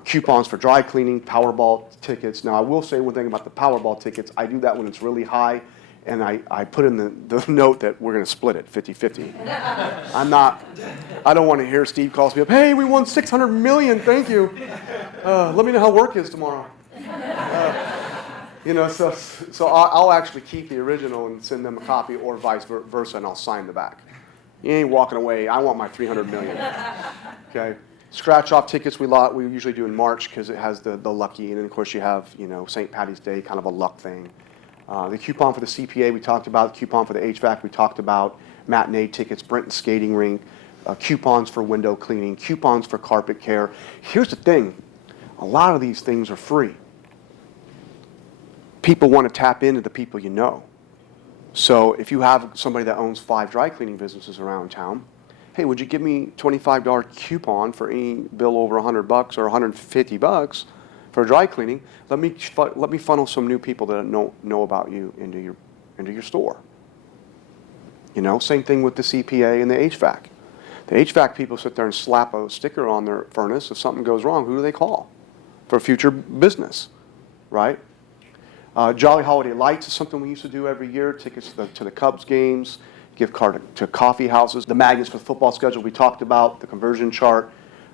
Coupons for dry cleaning, Powerball tickets. Now, I will say one thing about the Powerball tickets. I do that when it's really high, and I put in the note that we're going to split it 50-50. I don't want to hear Steve calls me up, hey, we won $600 million, thank you. Let me know how work is tomorrow. You know, so I'll actually keep the original and send them a copy, or vice versa, and I'll sign the back. You ain't walking away. I want my $300 million. Okay. Scratch-off tickets we usually do in March because it has the lucky, and then of course you have, you know, St. Patty's Day, kind of a luck thing. The coupon for the CPA we talked about. The coupon for the HVAC we talked about. Matinee tickets, Brenton skating rink, coupons for window cleaning, coupons for carpet care. Here's the thing. A lot of these things are free. People want to tap into the people you know. So if you have somebody that owns 5 dry cleaning businesses around town, hey, would you give me $25 coupon for any bill over $100 or $150 for dry cleaning? Let me funnel some new people that know about you into your store. You know, same thing with the CPA and the HVAC. The HVAC people sit there and slap a sticker on their furnace. If something goes wrong, who do they call for future business, right? Jolly Holiday Lights is something we used to do every year. Tickets to the Cubs games, gift card to coffee houses, the magnets for the football schedule we talked about, the conversion chart.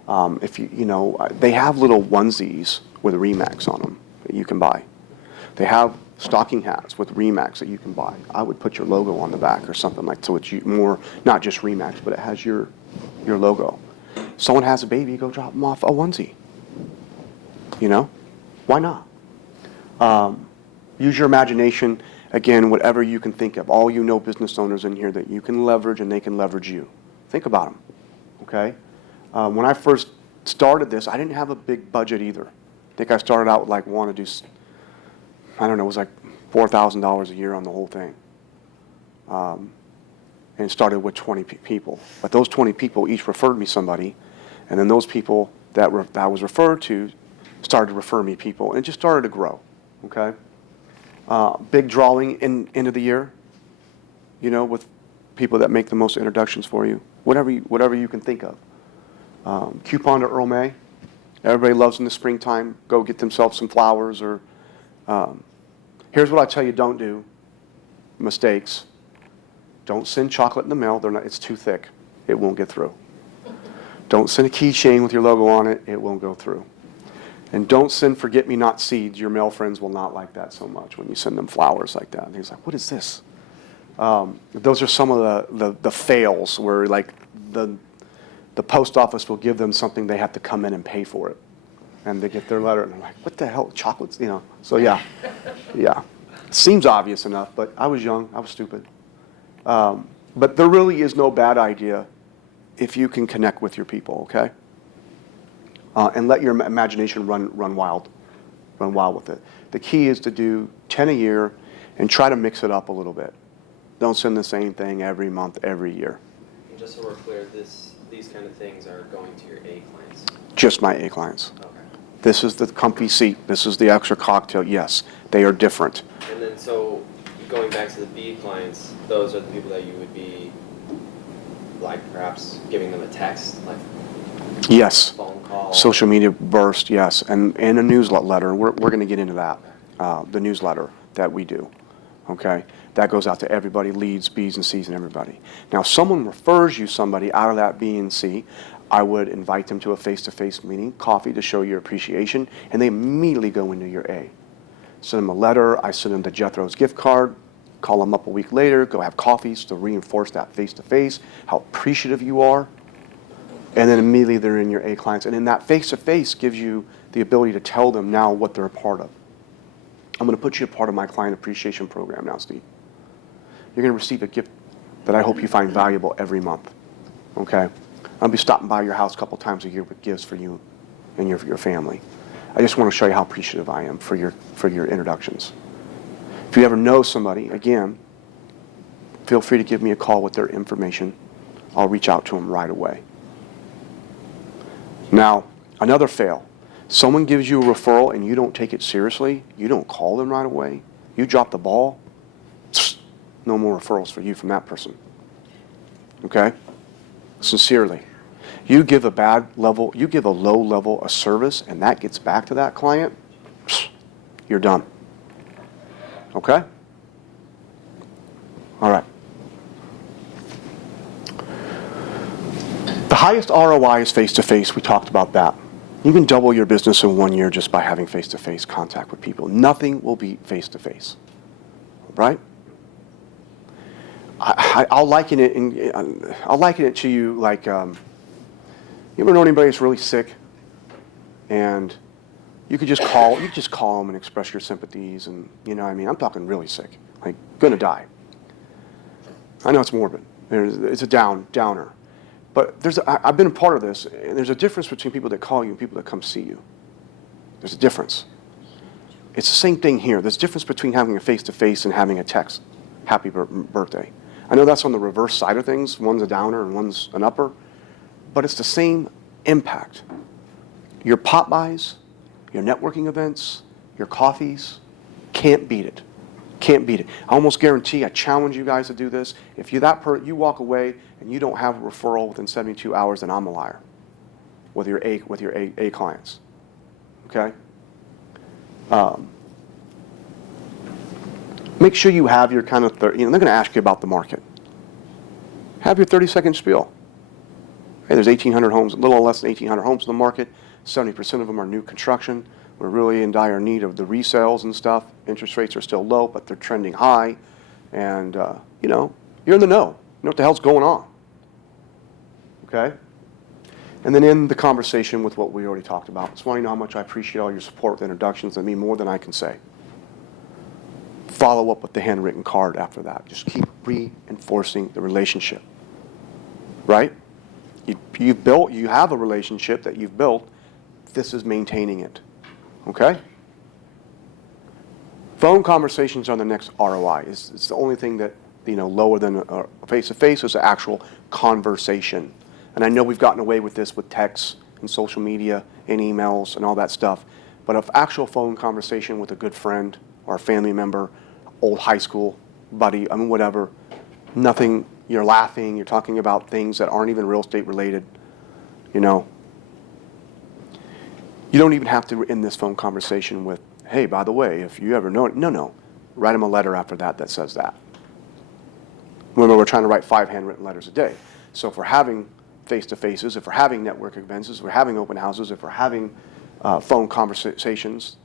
If you know, they have little onesies with RE/MAX on them that you can buy. They have stocking hats with RE/MAX that you can buy. I would put your logo on the back or something like, so it's more not just RE/MAX, but it has your logo. Someone has a baby, go drop them off a onesie. You know, why not? Use your imagination. Again, whatever you can think of. All you know business owners in here that you can leverage and they can leverage you. Think about them, okay? When I first started this, I didn't have a big budget either. I think I started out with like, want to do, I don't know, it was like $4,000 a year on the whole thing. And started with 20 people. But those 20 people each referred me somebody, and then those people that I was referred to started to refer me people, and it just started to grow, okay? Big drawing end of the year, you know, with people that make the most introductions for you, whatever you can think of. Coupon to Earl May. Everybody loves in the springtime, go get themselves some flowers, or here's what I tell you don't do, mistakes. Don't send chocolate in the mail, it's too thick, it won't get through. Don't send a keychain with your logo on it, it won't go through. And don't send forget-me-not seeds. Your male friends will not like that so much when you send them flowers like that. And he's like, what is this? Those are some of the fails where like the post office will give them something, they have to come in and pay for it. And they get their letter and they're like, what the hell, chocolates? You know, so yeah. Seems obvious enough, but I was young, I was stupid. But there really is no bad idea if you can connect with your people, okay? And let your imagination run wild with it. The key is to do 10 a year and try to mix it up a little bit. Don't send the same thing every month, every year. And just so we're clear, these kind of things are going to your A clients. Just my A clients. Okay. This is the comfy seat. This is the extra cocktail. Yes, they are different. And then so going back to the B clients, those are the people that you would be like perhaps giving them a text, like Yes. phone call. Social media burst, yes. And a newsletter. We're going to get into that. The newsletter that we do. Okay? That goes out to everybody, leads, Bs and Cs and everybody. Now, if someone refers you somebody out of that B and C, I would invite them to a face-to-face meeting, coffee to show your appreciation, and they immediately go into your A. Send them a letter. I send them the Jethro's gift card. Call them up a week later. Go have coffees to reinforce that face-to-face, how appreciative you are. And then immediately they're in your A clients. And then that face-to-face gives you the ability to tell them now what they're a part of. I'm going to put you a part of my client appreciation program now, Steve. You're going to receive a gift that I hope you find valuable every month. Okay? I'll be stopping by your house a couple times a year with gifts for you and your family. I just want to show you how appreciative I am for your introductions. If you ever know somebody, again, feel free to give me a call with their information. I'll reach out to them right away. Now, another fail. Someone gives you a referral and you don't take it seriously, you don't call them right away, you drop the ball, no more referrals for you from that person. Okay? Sincerely. You give a low level of service and that gets back to that client, you're done. Okay? All right. The highest ROI is face-to-face. We talked about that. You can double your business in 1 year just by having face-to-face contact with people. Nothing will beat face-to-face, right? I'll liken it to you like, you ever know anybody that's really sick, and you could just call them and express your sympathies, and you know what I mean? I'm talking really sick, like gonna die. I know it's morbid. It's a downer. But I've been a part of this, and there's a difference between people that call you and people that come see you. There's a difference. It's the same thing here. There's a difference between having a face-to-face and having a text, happy birthday. I know that's on the reverse side of things. One's a downer and one's an upper. But it's the same impact. Your pop buys, your networking events, your coffees, can't beat it. Can't beat it. I almost guarantee, I challenge you guys to do this. If you walk away and you don't have a referral within 72 hours, then I'm a liar with your A clients. Okay? Make sure you have your kind of, they're going to ask you about the market. Have your 30-second spiel. Hey, there's 1,800 homes, a little less than 1,800 homes in the market. 70% of them are new construction. We're really in dire need of the resales and stuff. Interest rates are still low, but they're trending high. And, you know, you're in the know. You know what the hell's going on. Okay? And then end the conversation with what we already talked about. Just want to know how much I appreciate all your support with introductions. That mean more than I can say. Follow up with the handwritten card after that. Just keep reinforcing the relationship. Right? You have a relationship that you've built. This is maintaining it. Okay? Phone conversations are the next ROI. It's the only thing that, you know, lower than a face-to-face is an actual conversation. And I know we've gotten away with this with texts and social media and emails and all that stuff. But an actual phone conversation with a good friend or a family member, old high school buddy, I mean, whatever, nothing, you're laughing, you're talking about things that aren't even real estate related, you know. You don't even have to end this phone conversation with, hey, by the way, if you ever know it, no. Write them a letter after that says that. Remember, we're trying to write 5 handwritten letters a day. So if we're having face-to-faces, if we're having network events, if we're having open houses, if we're having phone conversations,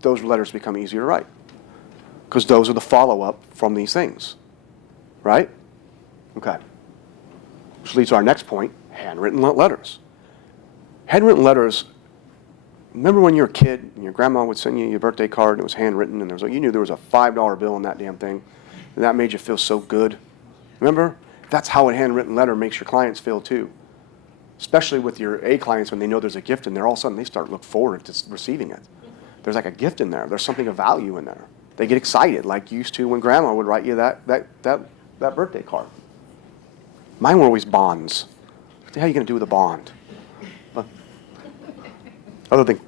those letters become easier to write because those are the follow-up from these things, right? Okay. Which leads to our next point, handwritten letters. Handwritten letters, remember when you were a kid and your grandma would send you your birthday card and it was handwritten and you knew there was a $5 bill in that damn thing and that made you feel so good? Remember? That's how a handwritten letter makes your clients feel too. Especially with your A clients when they know there's a gift in there, all of a sudden they start to look forward to receiving it. There's like a gift in there. There's something of value in there. They get excited like you used to when grandma would write you that birthday card. Mine were always bonds. What the hell are you going to do with a bond? Other than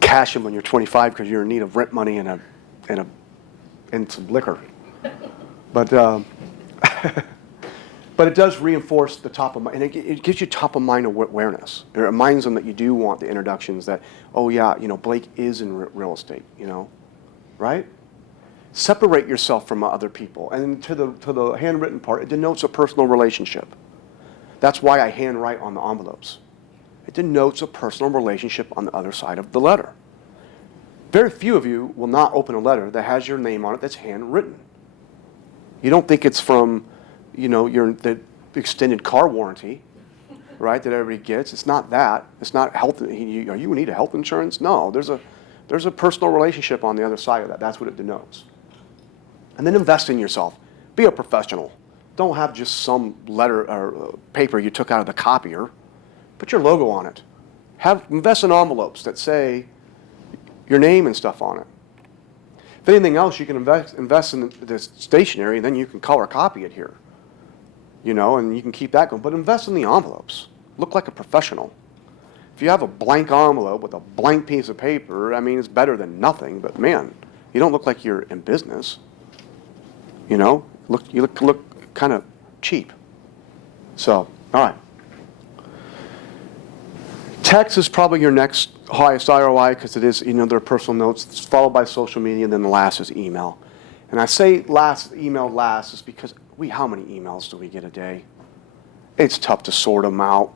cash them when you're 25 because you're in need of rent money and some liquor. But but it does reinforce the top of mind, and it gives you top of mind awareness. It reminds them that you do want the introductions that, oh yeah, Blake is in real estate, right? Separate yourself from other people. And to the handwritten part, it denotes a personal relationship. That's why I handwrite on the envelopes. It denotes a personal relationship on the other side of the letter. Very few of you will not open a letter that has your name on it that's handwritten. You don't think it's from, the extended car warranty, right, that everybody gets. It's not that. It's not health. You need a health insurance? No, there's a personal relationship on the other side of that. That's what it denotes. And then invest in yourself. Be a professional. Don't have just some letter or paper you took out of the copier. Put your logo on it. Invest in envelopes that say your name and stuff on it. If anything else, you can invest in the stationery, and then you can color copy it here. And you can keep that going. But invest in the envelopes. Look like a professional. If you have a blank envelope with a blank piece of paper, it's better than nothing. But man, you don't look like you're in business. You look kind of cheap. So, all right. Text is probably your next highest ROI because it is, their personal notes. It's followed by social media, and then the last is email. And I say email last is because how many emails do we get a day? It's tough to sort them out.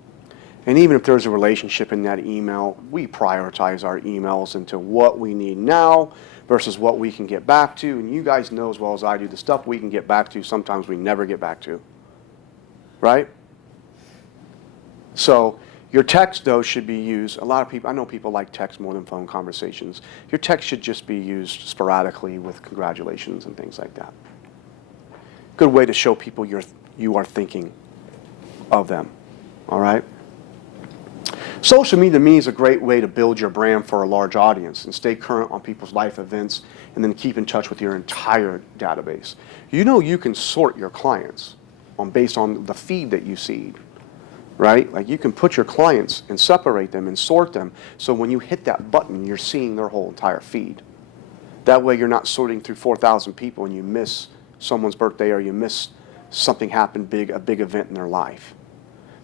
And even if there's a relationship in that email, we prioritize our emails into what we need now versus what we can get back to. And you guys know as well as I do, the stuff we can get back to, sometimes we never get back to. Right? So your text, though, should be used. I know people like text more than phone conversations. Your text should just be used sporadically with congratulations and things like that. Good way to show people you are thinking of them. All right? Social media to me is a great way to build your brand for a large audience and stay current on people's life events and then keep in touch with your entire database. You can sort your clients based on the feed that you see, right? Like you can put your clients and separate them and sort them so when you hit that button, you're seeing their whole entire feed. That way you're not sorting through 4,000 people and you miss someone's birthday or you miss something happened a big event in their life.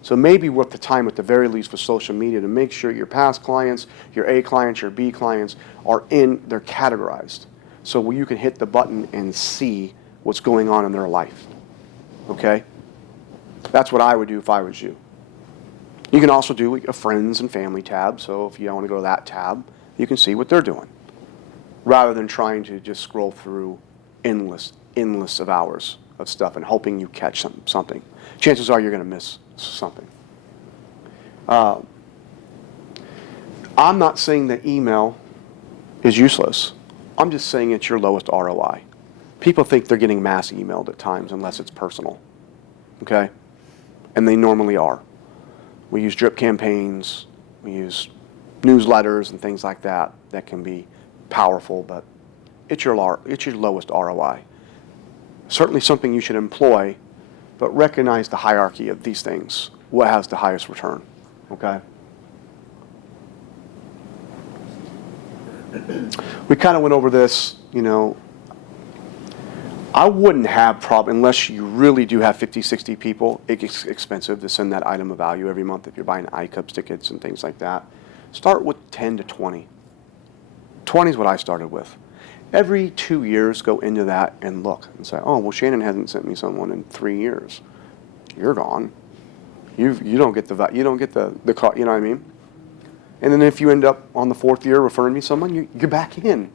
So maybe worth the time at the very least with social media to make sure your past clients, your A clients, your B clients they're categorized. So you can hit the button and see what's going on in their life. Okay? That's what I would do if I was you. You can also do a friends and family tab. So if you don't want to go to that tab, you can see what they're doing. Rather than trying to just scroll through endless of hours of stuff and hoping you catch something. Chances are you're going to miss something. I'm not saying that email is useless. I'm just saying it's your lowest ROI. People think they're getting mass emailed at times unless it's personal. Okay? And they normally are. We use drip campaigns, we use newsletters and things like that can be powerful, but it's your lowest ROI. Certainly something you should employ, but recognize the hierarchy of these things. What has the highest return? Okay? We kind of went over this, I wouldn't have unless you really do have 50, 60 people, it's expensive to send that item of value every month if you're buying iCubs tickets and things like that. Start with 10 to 20. 20 is what I started with. Every 2 years, go into that and look and say, oh, well, Shannon hasn't sent me someone in 3 years. You're gone. You don't get the call, you know what I mean? And then if you end up on the 4th year referring me someone, you're back in,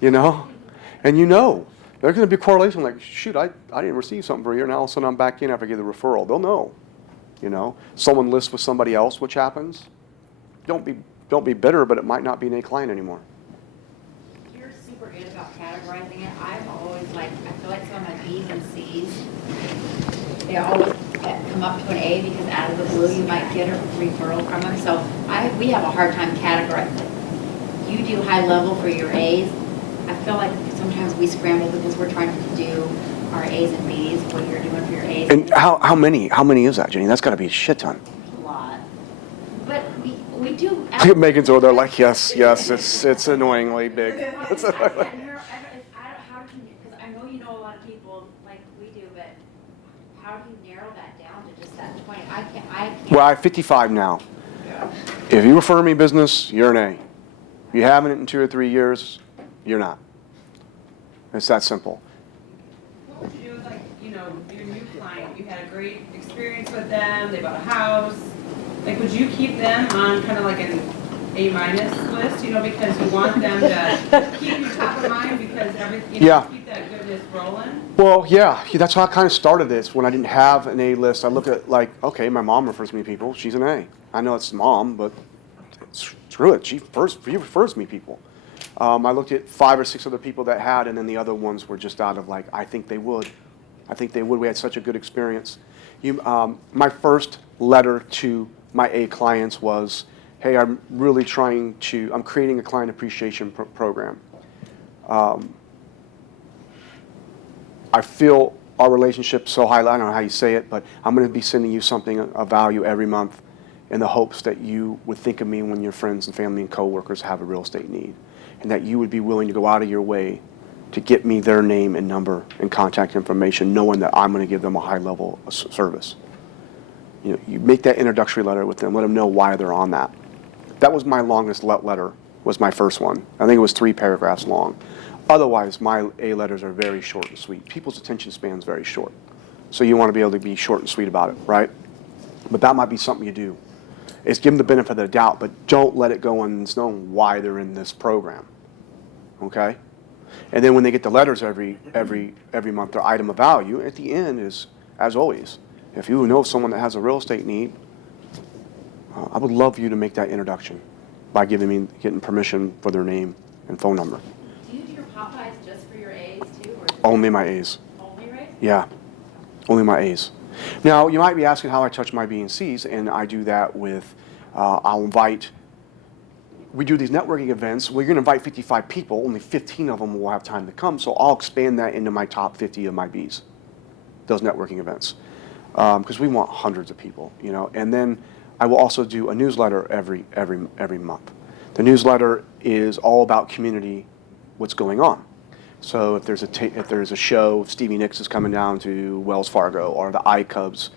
you know? And you know, there's going to be a correlation like, shoot, I didn't receive something for a year, now all of a sudden I'm back in after I get the referral. They'll know, you know? Someone lists with somebody else, which happens. Don't be bitter, but it might not be an A client anymore. You're super good about categorizing it. I've always I feel like some of my B's and C's, they always come up to an A because out of the blue you might get a referral from them. So we have a hard time categorizing it. You do high level for your A's. I feel like sometimes we scramble because we're trying to do our A's and B's, what you're doing for your A's. And how many is that, Jenny? That's got to be a shit ton. A lot. But we do. Megan's over there like, yes, it's annoyingly big. How can you, because I know you know a lot of people like we do, but how do you narrow that down to just that 20? I can't. Well, I have 55 now. If you refer me business, you're an A. If you haven't in 2 or 3 years, you're not. It's that simple. What would you do with your new client? You had a great experience with them, they bought a house. Would you keep them on kind of like an A- list, because you want them to keep you top of mind because Yeah. keep that goodness rolling? Well, yeah, that's how I kind of started this. When I didn't have an A list, I looked at okay, my mom refers me people. She's an A. I know it's mom, but screw it. She refers me people. I looked at 5 or 6 other people that had, and then the other ones were just out of I think they would. We had such a good experience. My first letter to my A clients was, hey, I'm creating a client appreciation program. I feel our relationship so highly, I don't know how you say it, but I'm going to be sending you something of value every month in the hopes that you would think of me when your friends and family and coworkers have a real estate need, and that you would be willing to go out of your way to get me their name and number and contact information, knowing that I'm going to give them a high level of service. You make that introductory letter with them, let them know why they're on that. That was my longest letter, was my first one. I think it was 3 paragraphs long. Otherwise, my A letters are very short and sweet. People's attention span is very short. So you want to be able to be short and sweet about it, right? But that might be something you do. Is give them the benefit of the doubt, but don't let it go unknown why they're in this program, okay? And then when they get the letters every month, their item of value, at the end is, as always, if you know someone that has a real estate need, I would love you to make that introduction by getting permission for their name and phone number. Do you do your Popeyes just for your A's too? Or Only my A's. only, right? Yeah, only my A's. Now, you might be asking how I touch my B and C's, and I do that with, we do these networking events. We're going to invite 55 people. Only 15 of them will have time to come, so I'll expand that into my top 50 of my B's, those networking events, because we want hundreds of people, And then I will also do a newsletter every month. The newsletter is all about community, what's going on. So if there's a show, if Stevie Nicks is coming down to Wells Fargo or the iCubs,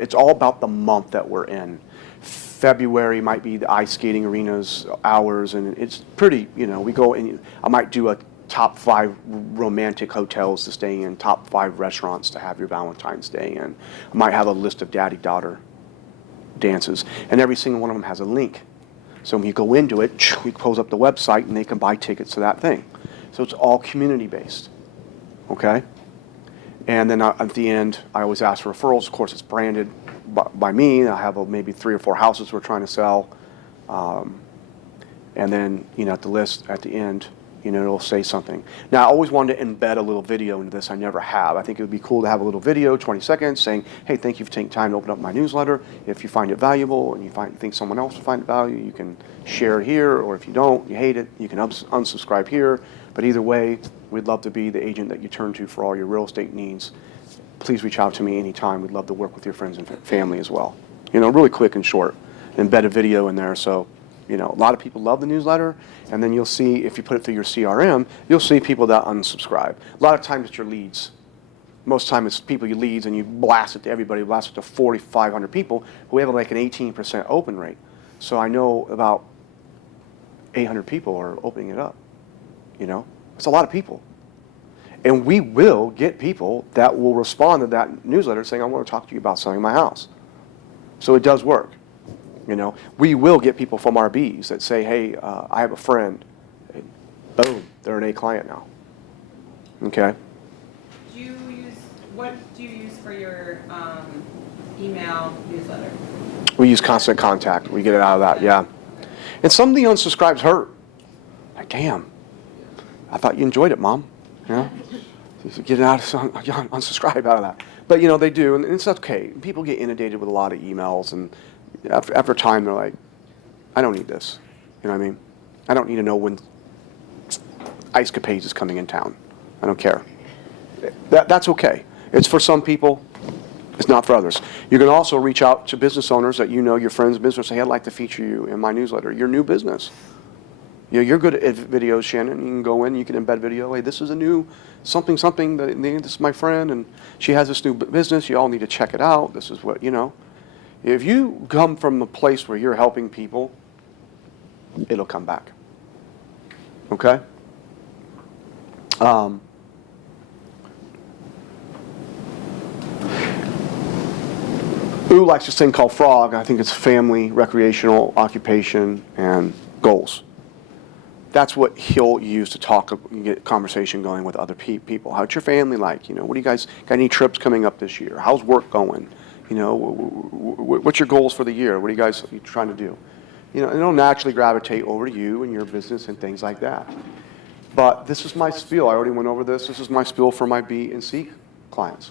it's all about the month that we're in. February might be the ice skating arenas hours, and it's pretty, we go and I might do a top 5 romantic hotels to stay in, top 5 restaurants to have your Valentine's Day in. I might have a list of daddy-daughter dances, and every single one of them has a link. So when you go into it, we close up the website and they can buy tickets to that thing. So it's all community-based, okay? And then at the end, I always ask for referrals. Of course, it's branded by me. I have maybe 3 or 4 houses we're trying to sell. And then, at the list at the end, it'll say something. Now, I always wanted to embed a little video into this. I never have. I think it would be cool to have a little video, 20 seconds, saying, hey, thank you for taking time to open up my newsletter. If you find it valuable and you think someone else will find it valuable, you can share it here. Or if you don't, you hate it, you can unsubscribe here. But either way, we'd love to be the agent that you turn to for all your real estate needs. Please reach out to me anytime. We'd love to work with your friends and family as well. Really quick and short. Embed a video in there so a lot of people love the newsletter, and then you'll see, if you put it through your CRM, you'll see people that unsubscribe. A lot of times it's your leads. Most time it's people you leads, and you blast it to everybody, blast it to 4,500 people, who have like an 18% open rate. So I know about 800 people are opening it up. It's a lot of people. And we will get people that will respond to that newsletter saying, I want to talk to you about selling my house. So it does work. You know, we will get people from our Bs that say, hey, I have a friend. And boom, they're an A client now. Okay? What do you use for your email newsletter? We use Constant Contact. We get it out of that, yeah. And some of the unsubscribes hurt. Like, damn, I thought you enjoyed it, Mom. You know? Get out of unsubscribe out of that. But, you know, they do, and it's okay. People get inundated with a lot of emails, and after time, they're like, I don't need this. You know what I mean? I don't need to know when Ice Capades is coming in town. I don't care. That's okay. It's for some people. It's not for others. You can also reach out to business owners that you know, your friends' business, say, I'd like to feature you in my newsletter, your new business. You know, you're good at videos, Shannon. You can go in, you can embed video. Hey, this is a new something, this is my friend, and she has this new business. You all need to check it out. This is what, you know. If you come from a place where you're helping people, it'll come back. Okay? Ooh likes this thing called FROG. I think it's family, recreational, occupation, and goals. That's what he'll use to talk, get conversation going with other people. How's your family like? You know, what do you guys, got any trips coming up this year? How's work going? You know, what's your goals for the year? What are you guys trying to do? You know, and it'll naturally gravitate over to you and your business and things like that. But this is my spiel. I already went over this. This is my spiel for my B and C clients.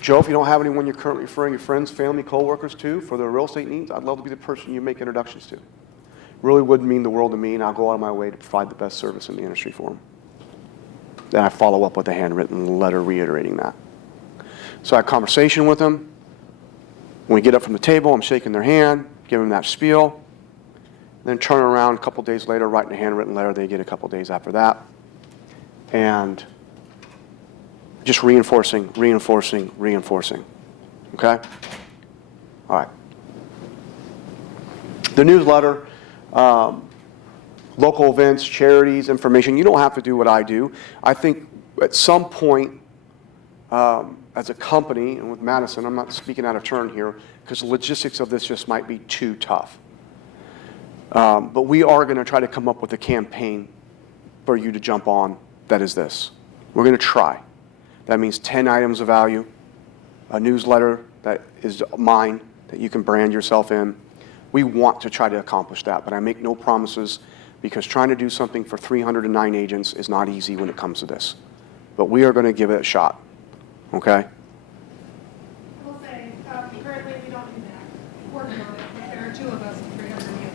Joe, if you don't have anyone you're currently referring your friends, family, coworkers to for their real estate needs, I'd love to be the person you make introductions to. Really would mean the world to me, and I'll go out of my way to provide the best service in the industry for them. Then I follow up with a handwritten letter reiterating that. So I have a conversation with them. When we get up from the table, I'm shaking their hand, giving them that spiel, then turn around a couple days later, writing a handwritten letter they get a couple days after that. And just reinforcing. Okay? All right. The newsletter, local events, charities, information. You don't have to do what I do. I think at some point, as a company, and with Madison, I'm not speaking out of turn here, because the logistics of this just might be too tough. But we are going to try to come up with a campaign for you to jump on that is this. We're going to try. That means 10 items of value, a newsletter that is mine, that you can brand yourself in. We want to try to accomplish that, but I make no promises because trying to do something for 309 agents is not easy when it comes to this. But we are going to give it a shot, okay? I will say, currently we don't do that. Working on it, but there are 2 of us and 300 you.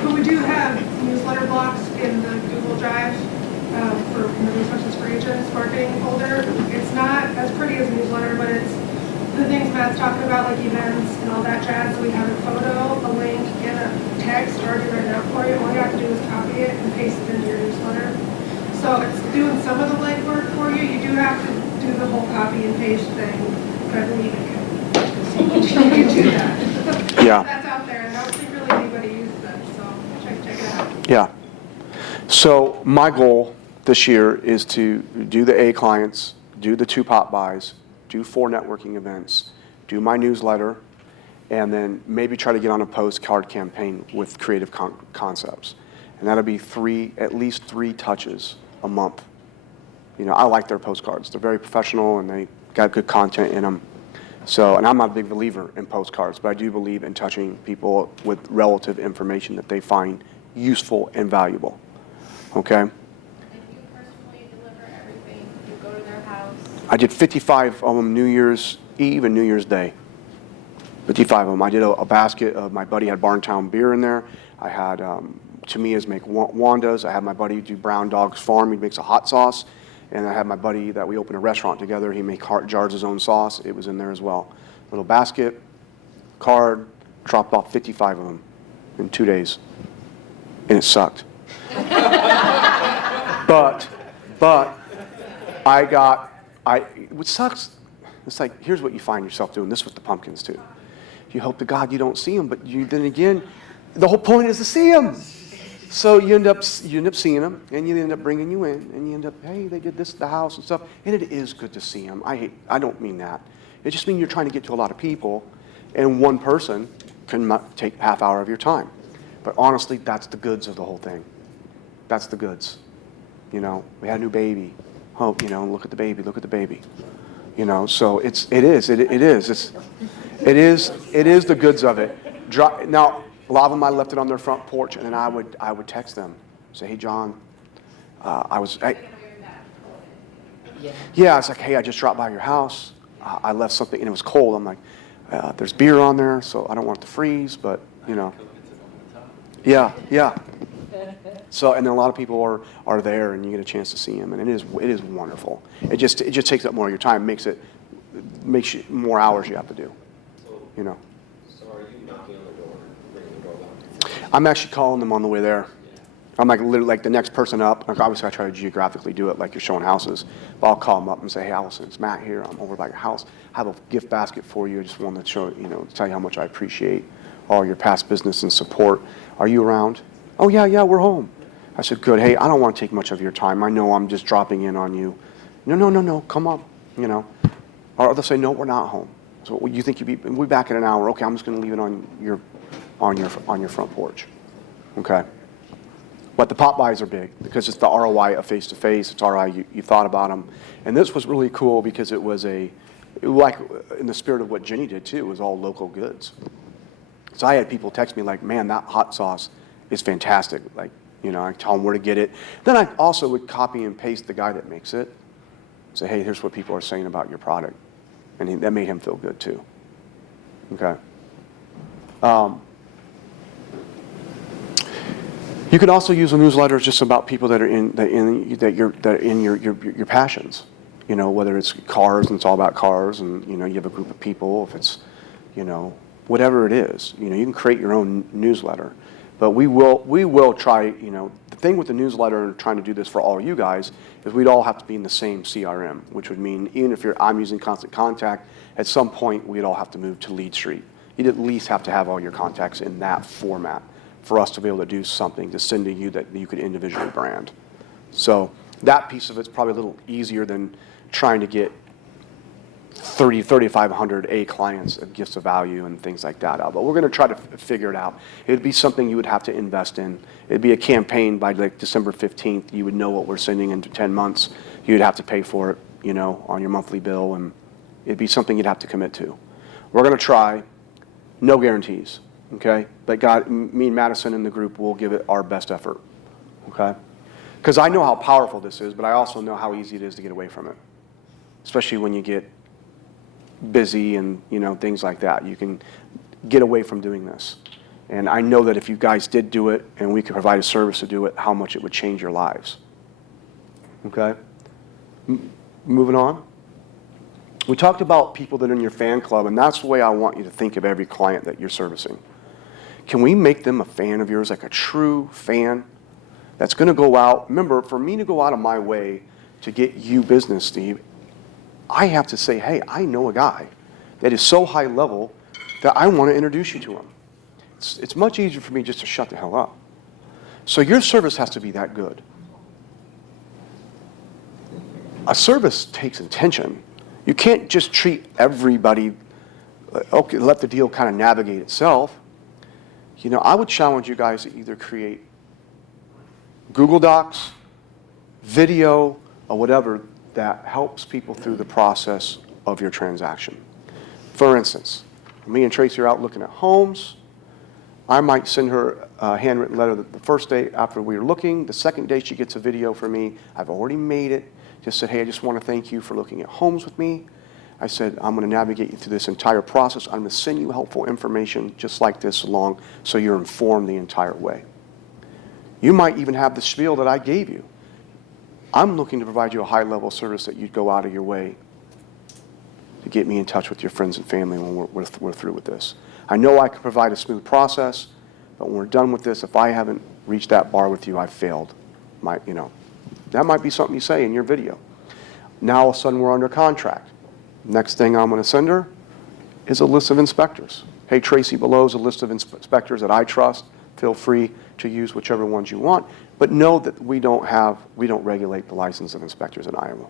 But we do have newsletter blocks in the Google Drive for resources for agents marketing folder. It's not as pretty as a newsletter, but it's the things Matt's talking about, like events and all that jazz. We have a photo, a link, and a text already written out for you. All you have to do is copy it and paste it into your newsletter. So it's doing some of the legwork for you. You do have to do the whole copy and paste thing, but I believe it can do that. Yeah. That's out there, and I don't think really anybody uses it, so check it out. Yeah. So my goal this year is to do the A clients, do the 2 pop buys, do 4 networking events, do my newsletter, and then maybe try to get on a postcard campaign with creative concepts. And that'll be at least 3 touches a month. You know, I like their postcards. They're very professional and they got good content in them. So, and I'm not a big believer in postcards, but I do believe in touching people with relative information that they find useful and valuable. Okay? And you personally deliver everything? You go to their house? I did 55 of them New Year's Eve and New Year's Day. 55 of them. I did a basket of, my buddy had Barntown beer in there. I had Tamia's make Wanda's. I had my buddy do Brown Dog's Farm. He makes a hot sauce. And I had my buddy that we opened a restaurant together. He made jars his own sauce. It was in there as well. Little basket, card, dropped off 55 of them in 2 days. And it sucked. But what sucks, it's like, here's what you find yourself doing. This with the pumpkins too. You hope to God you don't see them, but then again, the whole point is to see them. So you end up seeing them, and you end up bringing you in, and you end up, hey, they did this at the house and stuff. And it is good to see them. I don't mean that. It just means you're trying to get to a lot of people, And one person can take half hour of your time. But honestly, that's the goods of the whole thing. That's the goods. You know, we had a new baby. Oh, you know, look at the baby, look at the baby. You know, so it is the goods of it. Now, a lot of them I left it on their front porch, and then I would text them, say, hey John, yeah, it's like, hey, I just dropped by your house. I left something, and it was cold. I'm like, there's beer on there, so I don't want it to freeze, but you know. Yeah. So, and then a lot of people are there, and you get a chance to see them, and it is wonderful. It just takes up more of your time, makes you more hours you have to do. You know. So are you knocking on the door, ringing the doorbell? I'm actually calling them on the way there. I'm like literally like the next person up. Like obviously, I try to geographically do it like you're showing houses. But I'll call them up and say, hey, Allison, it's Matt here. I'm over by your house. I have a gift basket for you. I just wanted to show, to tell you how much I appreciate all your past business and support. Are you around? Oh, yeah, we're home. I said, good. Hey, I don't want to take much of your time. I know I'm just dropping in on you. No, come up, Or they'll say, no, we're not home. So you think we'll be back in an hour. Okay, I'm just going to leave it on your front porch. Okay. But the pop buys are big because it's the ROI of face-to-face. It's ROI, you thought about them. And this was really cool because it was like in the spirit of what Jenny did too, it was all local goods. So I had people text me like, man, that hot sauce is fantastic. Like, I tell them where to get it. Then I also would copy and paste the guy that makes it. Say, hey, here's what people are saying about your product. And that made him feel good too. Okay. You can also use a newsletter just about people that are in your passions. Whether it's cars and it's all about cars, and you have a group of people. If it's, whatever it is, you can create your own newsletter. But we will try. The thing with the newsletter and trying to do this for all you guys is we'd all have to be in the same CRM, which would mean even if I'm using Constant Contact, at some point we'd all have to move to Lead Street. You'd at least have to have all your contacts in that format for us to be able to do something to send to you that you could individually brand. So that piece of it's probably a little easier than trying to get 3,500 A clients of gifts of value and things like that out. But we're going to try to figure it out. It'd be something you would have to invest in. It'd be a campaign by like December 15th. You would know what we're sending into 10 months. You'd have to pay for it, on your monthly bill, and it'd be something you'd have to commit to. We're going to try. No guarantees. Okay, but me and Madison in the group will give it our best effort. Okay, because I know how powerful this is, but I also know how easy it is to get away from it, especially when you get busy and things like that. You can get away from doing this, and I know that if you guys did do it and we could provide a service to do it, how much it would change your lives. Okay, moving on. We talked about people that are in your fan club, and that's the way I want you to think of every client that you're servicing. Can we make them a fan of yours, like a true fan that's going to go out? Remember, for me to go out of my way to get you business, Steve, I have to say, hey, I know a guy that is so high level that I want to introduce you to him. It's much easier for me just to shut the hell up. So your service has to be that good. A service takes intention. You can't just treat everybody, okay, let the deal kind of navigate itself. I would challenge you guys to either create Google Docs, video, or whatever that helps people through the process of your transaction. For instance, me and Tracy are out looking at homes. I might send her a handwritten letter the first day after we were looking. The second day she gets a video from me. I've already made it. Just said, hey, I just want to thank you for looking at homes with me. I said, I'm going to navigate you through this entire process. I'm going to send you helpful information just like this along so you're informed the entire way. You might even have the spiel that I gave you. I'm looking to provide you a high-level service that you'd go out of your way to get me in touch with your friends and family when we're through with this. I know I can provide a smooth process, but when we're done with this, if I haven't reached that bar with you, I've failed. That might be something you say in your video. Now all of a sudden we're under contract. Next thing I'm going to send her is a list of inspectors. Hey, Tracy, below is a list of inspectors that I trust. Feel free to use whichever ones you want, but know that we don't regulate the license of inspectors in Iowa.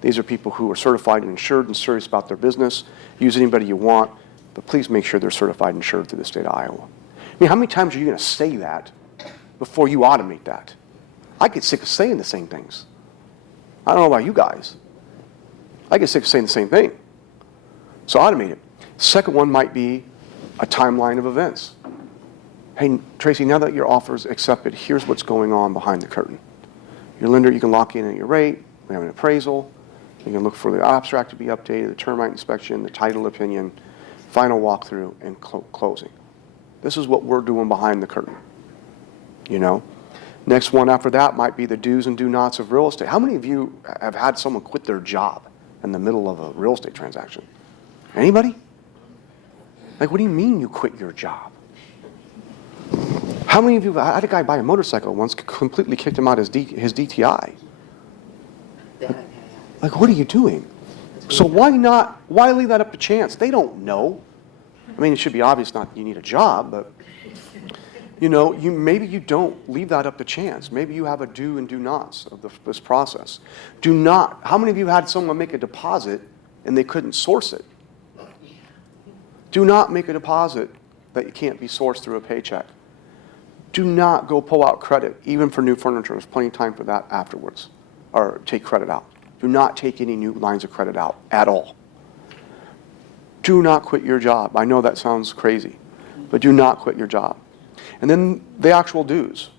These are people who are certified and insured and serious about their business. Use anybody you want, but please make sure they're certified and insured through the state of Iowa. I mean, how many times are you going to say that before you automate that? I get sick of saying the same things. I don't know about you guys. I get sick of saying the same thing. So automate it. Second one might be a timeline of events. Hey, Tracy, now that your offer is accepted, here's what's going on behind the curtain. Your lender, you can lock in at your rate. We have an appraisal. You can look for the abstract to be updated, the termite inspection, the title opinion, final walkthrough, and closing. This is what we're doing behind the curtain. You know? Next one after that might be the do's and do nots of real estate. How many of you have had someone quit their job in the middle of a real estate transaction? Anybody? Like, what do you mean you quit your job? How many of you, I had a guy buy a motorcycle once, completely kicked him out his DTI. Like, what are you doing? So why leave that up to chance? They don't know. I mean, it should be obvious not that you need a job, but, you know, maybe you don't leave that up to chance. Maybe you have a do and do nots of this process. Do not, how many of you had someone make a deposit and they couldn't source it? Do not make a deposit that can't be sourced through a paycheck. Do not go pull out credit, even for new furniture. There's plenty of time for that afterwards, or take credit out. Do not take any new lines of credit out at all. Do not quit your job. I know that sounds crazy, but do not quit your job. And then the actual dues.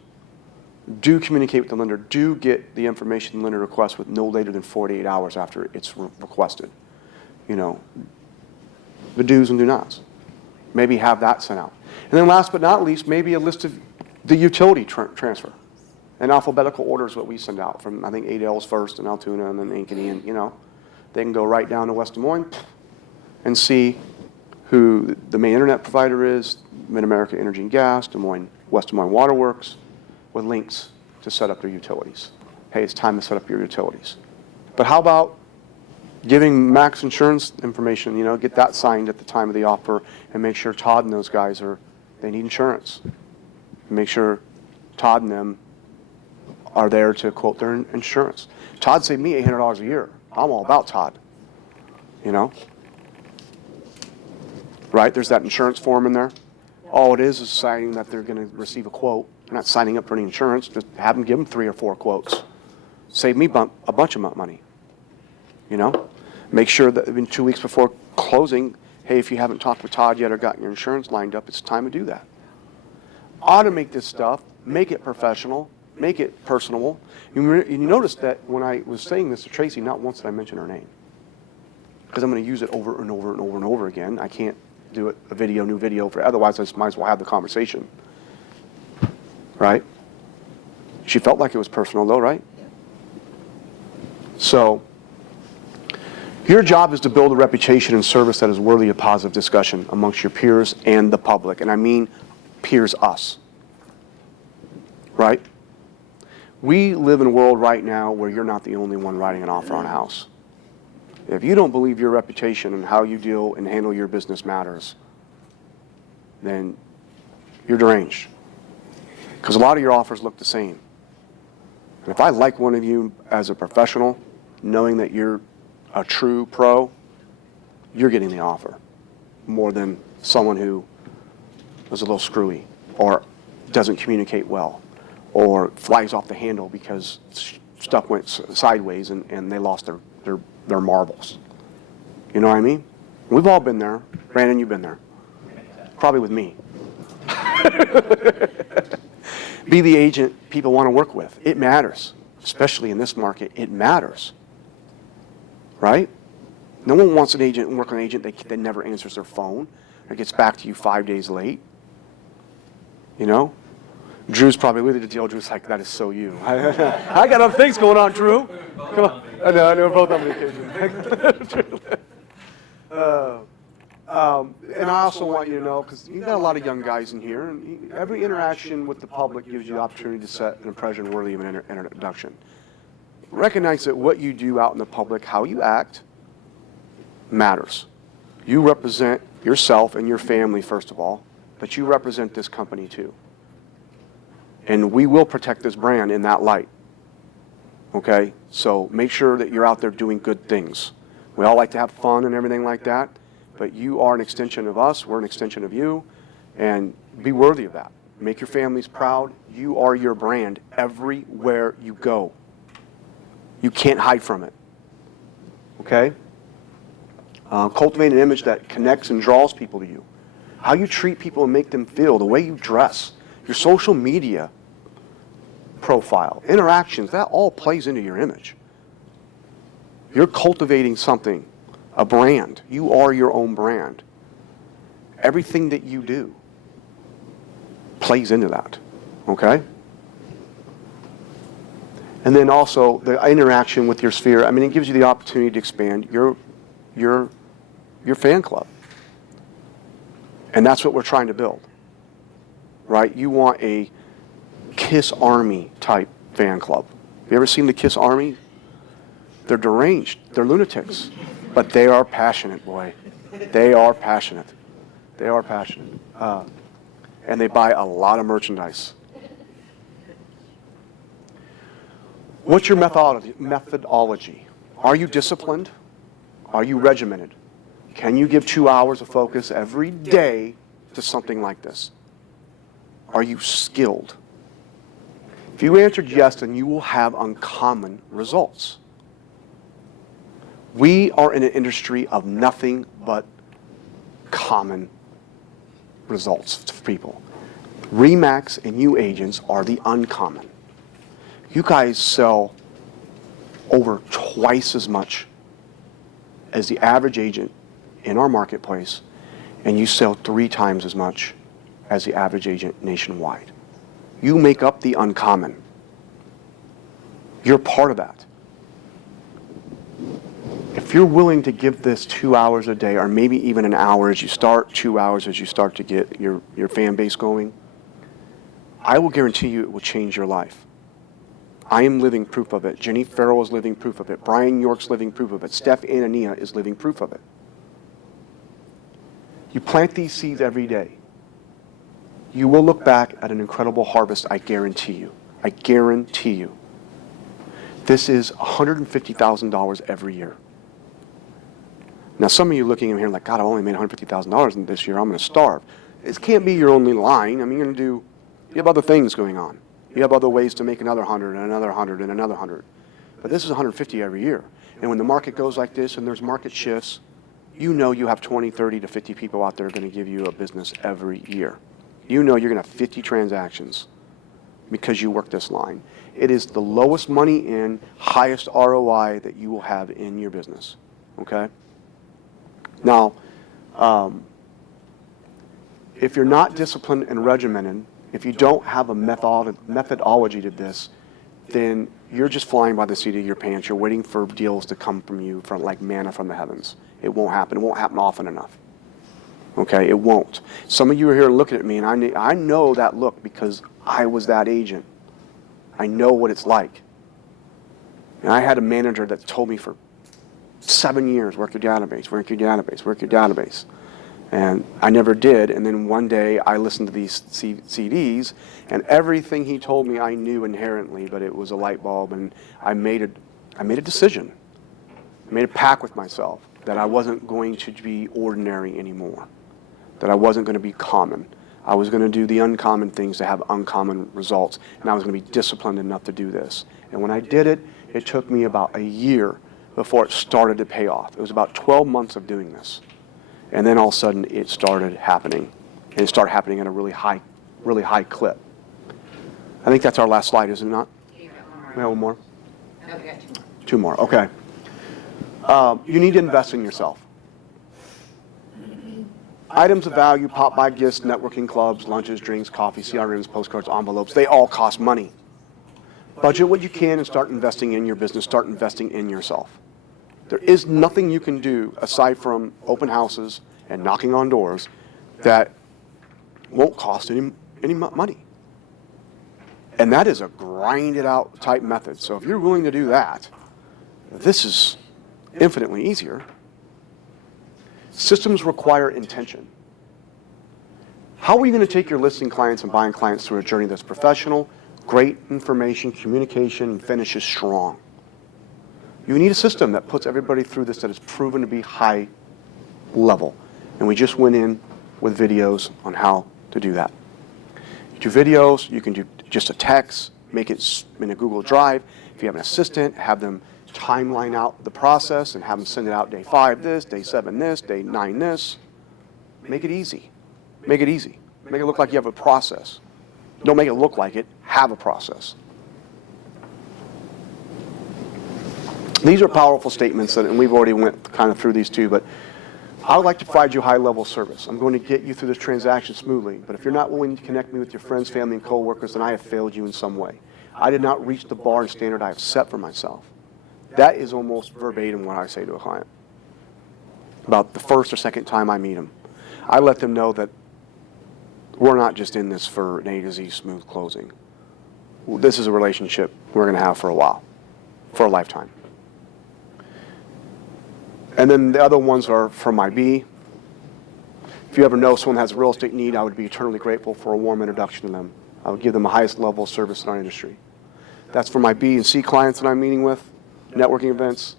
Do communicate with the lender. Do get the information the lender requests with no later than 48 hours after it's requested. You know, the do's and do nots. Maybe have that sent out. And then last but not least, maybe a list of the utility transfer. In alphabetical order is what we send out from, I think, Adele's first and Altoona and then Ankeny, and, you know, they can go right down to West Des Moines and see who the main internet provider is, Mid-America Energy and Gas, West Des Moines Water Works, with links to set up their utilities. Hey, it's time to set up your utilities. But how about giving max insurance information, you know, get that signed at the time of the offer and make sure Todd and those guys they need insurance. Make sure Todd and them are there to quote their insurance. Todd saved me $800 a year. I'm all about Todd. You know? Right? There's that insurance form in there. All it is signing that they're going to receive a quote. They're not signing up for any insurance. Just have them give them 3 or 4 quotes. Save me a bunch of money. You know? Make sure that in 2 weeks before closing, hey, if you haven't talked with Todd yet or gotten your insurance lined up, it's time to do that. Automate this stuff. Make it professional. Make it personable. You notice that when I was saying this to Tracy, not once did I mention her name. Because I'm going to use it over and over and over and over again. I can't do it new video, otherwise I just might as well have the conversation. Right? She felt like it was personal though, right? So, your job is to build a reputation and service that is worthy of positive discussion amongst your peers and the public. And I mean peers, us. Right? We live in a world right now where you're not the only one writing an offer on a house. If you don't believe your reputation and how you deal and handle your business matters, then you're deranged. Because a lot of your offers look the same. And if I like one of you as a professional, knowing that you're a true pro, you're getting the offer more than someone who is a little screwy or doesn't communicate well or flies off the handle because stuff went sideways and they lost their marbles. You know what I mean? We've all been there. Brandon, you've been there. Probably with me. Be the agent people want to work with. It matters. Especially in this market, it matters. Right? No one wants an agent and work with an agent that never answers their phone or gets back to you 5 days late. You know? Drew's probably with you to deal. Drew's like, that is so you. I got other things going on, Drew. Come on. I know, we're both on vacation. And I also want you to know, because you've got a lot of young guys in here, and every interaction with the public gives you the opportunity to set an impression worthy of an introduction. Recognize that what you do out in the public, how you act, matters. You represent yourself and your family, first of all, but you represent this company too. And we will protect this brand in that light. Okay? So make sure that you're out there doing good things. We all like to have fun and everything like that, but you are an extension of us, we're an extension of you, and be worthy of that. Make your families proud. You are your brand everywhere you go. You can't hide from it. Okay? Cultivate an image that connects and draws people to you. How you treat people and make them feel, the way you dress, your social media profile, interactions, that all plays into your image. You're cultivating something, a brand. You are your own brand. Everything that you do plays into that, okay? And then also the interaction with your sphere. I mean, it gives you the opportunity to expand your fan club. And that's what we're trying to build, right? You want a KISS Army type fan club. You ever seen the KISS Army? They're deranged. They're lunatics. But they are passionate, boy. They are passionate. They are passionate. And they buy a lot of merchandise. What's your methodology? Are you disciplined? Are you regimented? Can you give 2 hours of focus every day to something like this? Are you skilled? If you answered yes, then you will have uncommon results. We are in an industry of nothing but common results for people. RE/MAX and you agents are the uncommon. You guys sell over twice as much as the average agent in our marketplace, and you sell 3 times as much as the average agent nationwide. You make up the uncommon. You're part of that. If you're willing to give this 2 hours a day, or maybe even an hour as you start, 2 hours as you start to get your fan base going, I will guarantee you it will change your life. I am living proof of it. Jenny Farrell is living proof of it. Brian York's living proof of it. Steph Anania is living proof of it. You plant these seeds every day. You will look back at an incredible harvest, I guarantee you. I guarantee you. This is $150,000 every year. Now, some of you looking in here like, God, I only made $150,000 this year. I'm going to starve. This can't be your only line. I mean, you have other things going on. You have other ways to make another 100 and another 100 and another 100. But this is 150 every year. And when the market goes like this and there's market shifts, you know you have 20, 30 to 50 people out there going to give you a business every year. You know you're going to have 50 transactions because you work this line. It is the lowest money in, highest ROI that you will have in your business, okay? Now, if you're not disciplined and regimented, if you don't have a methodology to this, then you're just flying by the seat of your pants. You're waiting for deals to come from you from like manna from the heavens. It won't happen. It won't happen often enough. Okay, it won't. Some of you are here looking at me, and I know that look because I was that agent. I know what it's like. And I had a manager that told me for 7 years, work your database, work your database, work your database. And I never did, and then one day I listened to these CDs, and everything he told me I knew inherently, but it was a light bulb, and I made a decision. I made a pact with myself that I wasn't going to be ordinary anymore, that I wasn't going to be common. I was going to do the uncommon things to have uncommon results, and I was going to be disciplined enough to do this. And when I did it, it took me about a year before it started to pay off. It was about 12 months of doing this. And then all of a sudden it started happening. And it started happening at a really high clip. I think that's our last slide, is it not? We have one more? No, we got 2 more. 2 more, okay. You need to invest in yourself. Items of value, pop-by gifts, networking clubs, lunches, drinks, coffee, CRMs, postcards, envelopes, they all cost money. Budget what you can and start investing in your business. Start investing in yourself. There is nothing you can do aside from open houses and knocking on doors that won't cost any money. And that is a grind it out type method. So if you're willing to do that, this is infinitely easier. Systems require intention. How are you going to take your listing clients and buying clients through a journey that's professional, great information, communication, and finishes strong? You need a system that puts everybody through this that is proven to be high level. And we just went in with videos on how to do that. You do videos, you can do just a text, make it in a Google Drive. If you have an assistant, have them timeline out the process and have them send it out day 5 this, day 7 this, day 9 this. Make it easy. Make it easy. Make it look like you have a process. Don't make it look like it. Have a process. These are powerful statements, and we've already went kind of through these too, but I would like to provide you high-level service. I'm going to get you through this transaction smoothly, but if you're not willing to connect me with your friends, family, and coworkers, then I have failed you in some way. I did not reach the bar and standard I have set for myself. That is almost verbatim what I say to a client. About the first or second time I meet them, I let them know that we're not just in this for an A to Z smooth closing. This is a relationship we're going to have for a while, for a lifetime. And then the other ones are from my B. If you ever know someone has a real estate need, I would be eternally grateful for a warm introduction to them. I would give them the highest level of service in our industry. That's for my B and C clients that I'm meeting with, networking events.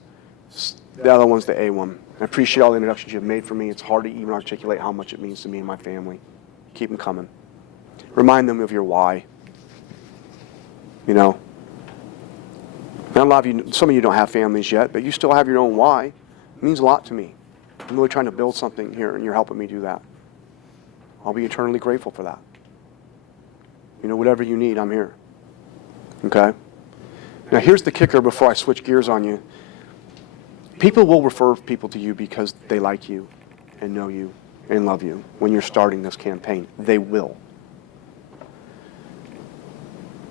The other one's the A one. I appreciate all the introductions you've made for me. It's hard to even articulate how much it means to me and my family. Keep them coming. Remind them of your why. You know, and a lot of you, some of you don't have families yet, but you still have your own why. It means a lot to me. I'm really trying to build something here, and you're helping me do that. I'll be eternally grateful for that. You know, whatever you need, I'm here. Okay? Now, here's the kicker before I switch gears on you. People will refer people to you because they like you and know you and love you when you're starting this campaign. They will.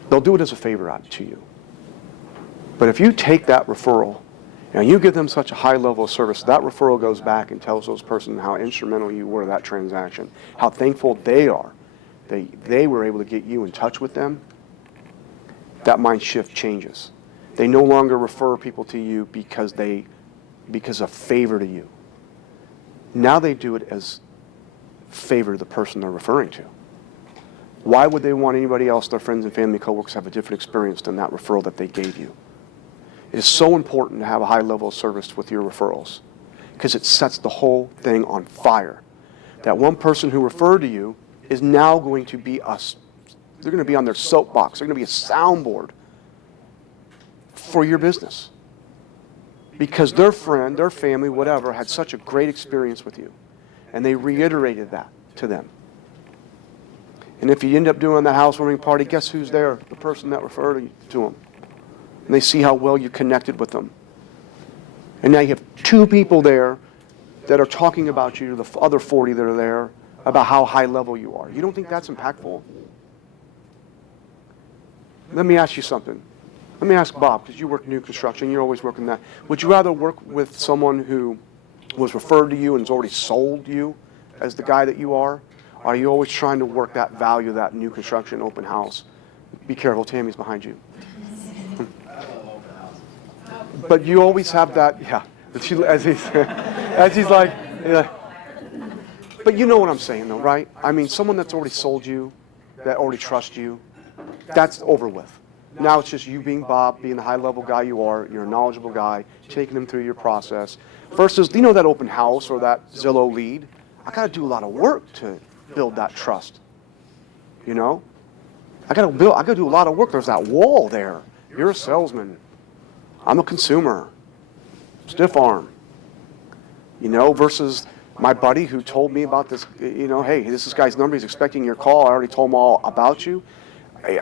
They'll do it as a favor to you. But if you take that referral and you give them such a high level of service, that referral goes back and tells those person how instrumental you were in that transaction, how thankful they are. They were able to get you in touch with them. That mind shift changes. They no longer refer people to you because of favor to you. Now they do it as favor to the person they're referring to. Why would they want anybody else, their friends and family, coworkers, to have a different experience than that referral that they gave you? It is so important to have a high level of service with your referrals because it sets the whole thing on fire. That one person who referred to you is now going to be us. They're going to be on their soapbox. They're going to be a soundboard for your business because their friend, their family, whatever, had such a great experience with you. And they reiterated that to them. And if you end up doing that housewarming party, guess who's there? The person that referred you to them. And they see how well you connected with them. And now you have 2 people there that are talking about you to the other 40 that are there about how high level you are. You don't think that's impactful? Let me ask you something. Let me ask Bob, because you work new construction, you're always working that. Would you rather work with someone who was referred to you and has already sold you as the guy that you are? Or are you always trying to work that value, that new construction open house? Be careful, Tammy's behind you. But you always have that, yeah. As he's like, yeah. But you know what I'm saying though, right? I mean, someone that's already sold you, that already trusts you, that's over with. Now it's just you being Bob, being the high-level guy you are, you're a knowledgeable guy, taking them through your process. Versus, you know that open house or that Zillow lead? I got to do a lot of work to build that trust. You know? I got to do a lot of work. There's that wall there. You're a salesman. I'm a consumer. Stiff arm. You know, versus my buddy who told me about this, you know, hey, this is guy's number, he's expecting your call. I already told him all about you.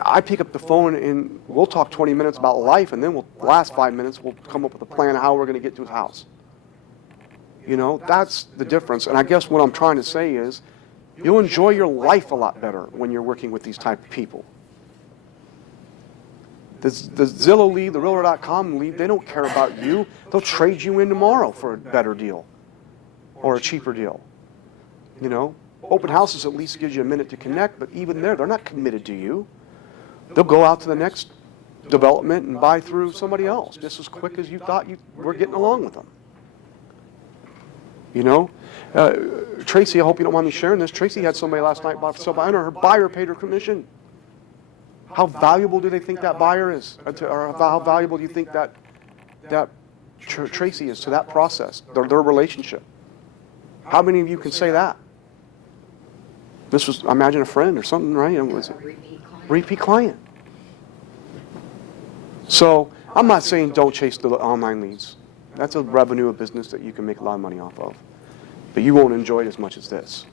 I pick up the phone and we'll talk 20 minutes about life, and then the last 5 minutes we'll come up with a plan of how we're going to get to his house. You know, that's the difference. And I guess what I'm trying to say is you'll enjoy your life a lot better when you're working with these type of people. The Zillow lead, the Realtor.com lead, they don't care about you. They'll trade you in tomorrow for a better deal or a cheaper deal. You know, open houses at least gives you a minute to connect, but even there, they're not committed to you. They'll go out to the next development and buy through somebody else just as quick as you thought you were getting along with them. You know, Tracy, I hope you don't mind me sharing this. Tracy had somebody last night buy for sale by owner. Her buyer paid her commission. How valuable do they think that buyer is? Or how valuable do you think that Tracy is to that process, their relationship? How many of you can say that? This was, I imagine, a friend or something, right? It was a repeat client. So I'm not saying don't chase the online leads. That's a revenue of business that you can make a lot of money off of. But you won't enjoy it as much as this.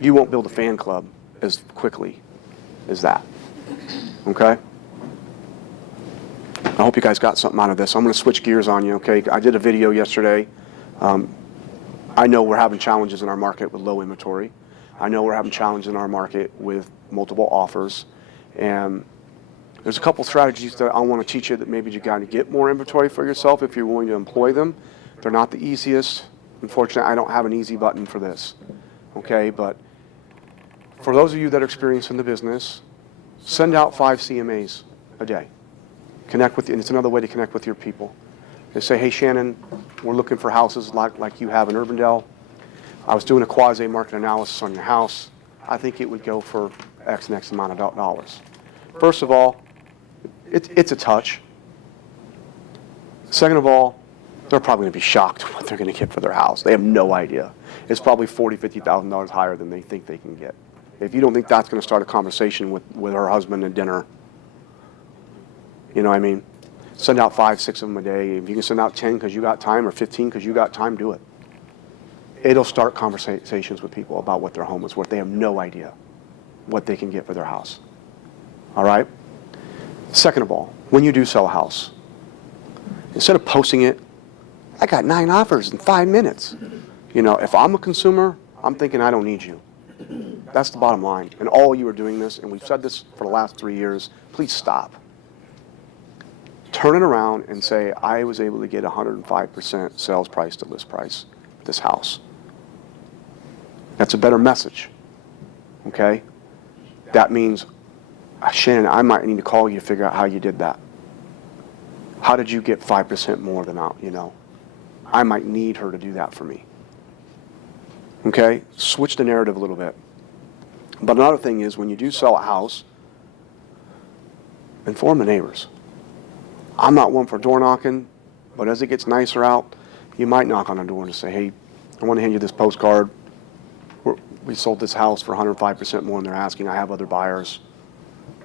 You won't build a fan club as quickly as that. Okay? I hope you guys got something out of this. I'm going to switch gears on you, okay? I did a video yesterday. I know we're having challenges in our market with low inventory. I know we're having challenges in our market with multiple offers. And there's a couple strategies that I want to teach you that maybe you got to get more inventory for yourself if you're willing to employ them. They're not the easiest. Unfortunately, I don't have an easy button for this, okay? But for those of you that are experienced in the business, send out 5 CMAs a day. Connect with, and it's another way to connect with your people. They say, hey, Shannon, we're looking for houses like you have in Urbandale. I was doing a quasi-market analysis on your house. I think it would go for X and X amount of dollars. First of all, it's a touch. Second of all, they're probably going to be shocked what they're going to get for their house. They have no idea. It's probably $40,000, $50,000 higher than they think they can get. If you don't think that's going to start a conversation with her husband at dinner, you know what I mean? Send out 5, 6 of them a day. If you can send out 10 because you got time or 15 because you got time, do it. It'll start conversations with people about what their home is worth. They have no idea what they can get for their house. All right? Second of all, when you do sell a house, instead of posting it, I got 9 offers in 5 minutes. You know, if I'm a consumer, I'm thinking I don't need you. That's the bottom line. And all you are doing this, and we've said this for the last 3 years, please stop. Turn it around and say, I was able to get 105% sales price to list price for this house. That's a better message, okay? That means, Shannon, I might need to call you to figure out how you did that. How did you get 5% more than, you know? I might need her to do that for me. Okay? Switch the narrative a little bit. But another thing is, when you do sell a house, inform the neighbors. I'm not one for door knocking, but as it gets nicer out, you might knock on a door and say, hey, I want to hand you this postcard. We sold this house for 105% more than they're asking. I have other buyers.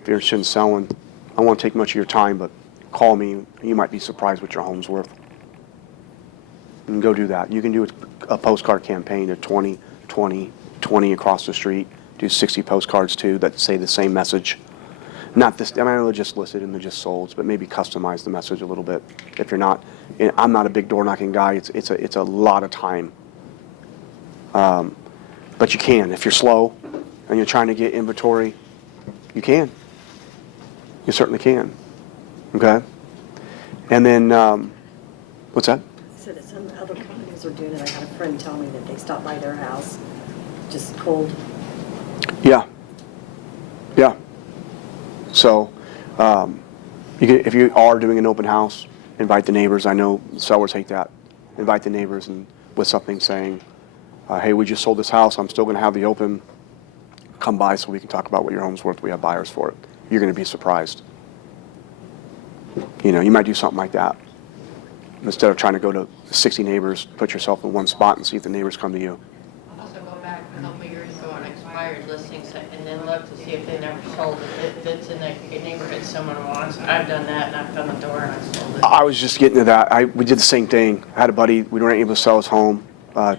If you're interested in selling, I won't take much of your time, but call me. You might be surprised what your home's worth. And go do that. You can do a postcard campaign of 20, 20, 20 across the street. Do 60 postcards too that say the same message. Not this, I mean, they're just listed and they're just sold, but maybe customize the message a little bit. If you're not, I'm not a big door knocking guy. It's a lot of time. But you can. If you're slow and you're trying to get inventory, you can. You certainly can. Okay? And then, what's that? I said that some other companies are doing it. I had a friend tell me that they stopped by their house, just cold. Yeah. Yeah. So, if you are doing an open house, invite the neighbors. I know sellers hate that. Invite the neighbors and with something saying, hey, we just sold this house. I'm still going to have the open. Come by so we can talk about what your home's worth. We have buyers for it. You're going to be surprised. You know, you might do something like that. Instead of trying to go to 60 neighbors, put yourself in one spot and see if the neighbors come to you. Also go back a couple of years ago on expired listings and then look to see if they never sold it. If it's in a neighborhood someone wants, I've done that, knocked on the door and I sold it. I was just getting to that. We did the same thing. I had a buddy, we weren't able to sell his home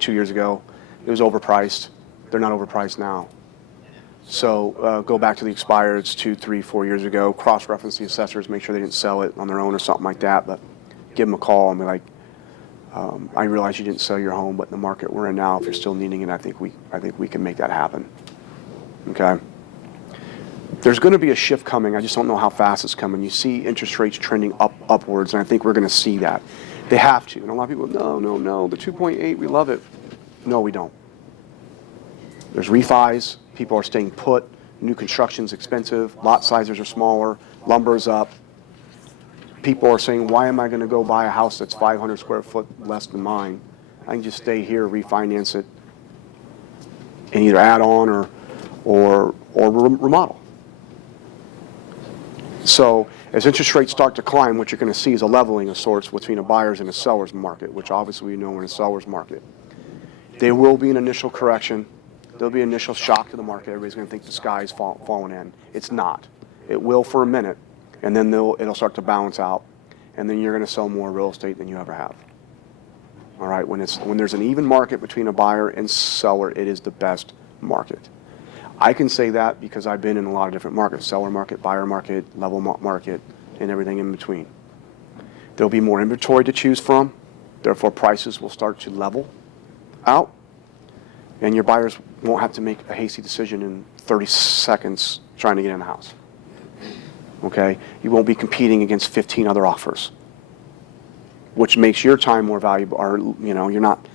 2 years ago. It was overpriced. They're not overpriced now. So go back to the expireds 2, 3, 4 years ago, cross-reference the assessors, make sure they didn't sell it on their own or something like that, but give them a call and be like, I realize you didn't sell your home, but in the market we're in now, if you're still needing it, I think we can make that happen. Okay? There's going to be a shift coming. I just don't know how fast it's coming. You see interest rates trending upwards, and I think we're going to see that. They have to. And a lot of people, no, the 2.8, we love it. No, we don't. There's refis. People are staying put. New construction's expensive. Lot sizes are smaller. Lumber's up. People are saying, why am I going to go buy a house that's 500 square foot less than mine? I can just stay here, refinance it, and either add on or remodel. So as interest rates start to climb, what you're going to see is a leveling of sorts between a buyer's and a seller's market, which obviously we know we're in a seller's market. There will be an initial correction. There'll be initial shock to the market. Everybody's going to think the sky's falling in. It's not. It will for a minute, and then it'll start to balance out, and then you're going to sell more real estate than you ever have. All right, when there's an even market between a buyer and seller, it is the best market. I can say that because I've been in a lot of different markets: seller market, buyer market, level market, and everything in between. There'll be more inventory to choose from. Therefore, prices will start to level out, and your buyers won't have to make a hasty decision in 30 seconds trying to get in the house. Okay? You won't be competing against 15 other offers, which makes your time more valuable. Or, you're not,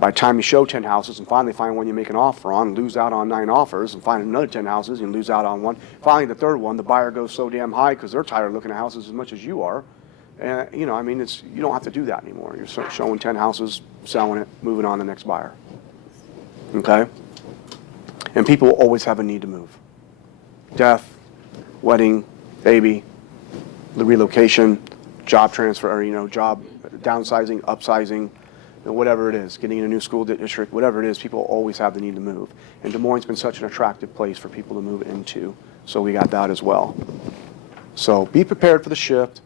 by the time you show 10 houses and finally find one you make an offer on, lose out on 9 offers, and find another 10 houses and lose out on one. Finally, the third one, the buyer goes so damn high because they're tired of looking at houses as much as you are. And, you don't have to do that anymore. You're showing 10 houses, selling it, moving on to the next buyer. Okay? And people will always have a need to move. Death, wedding, baby, the relocation, job transfer, or, job downsizing, upsizing, whatever it is, getting in a new school district, whatever it is, people always have the need to move. And Des Moines has been such an attractive place for people to move into, so we got that as well. So be prepared for the shift.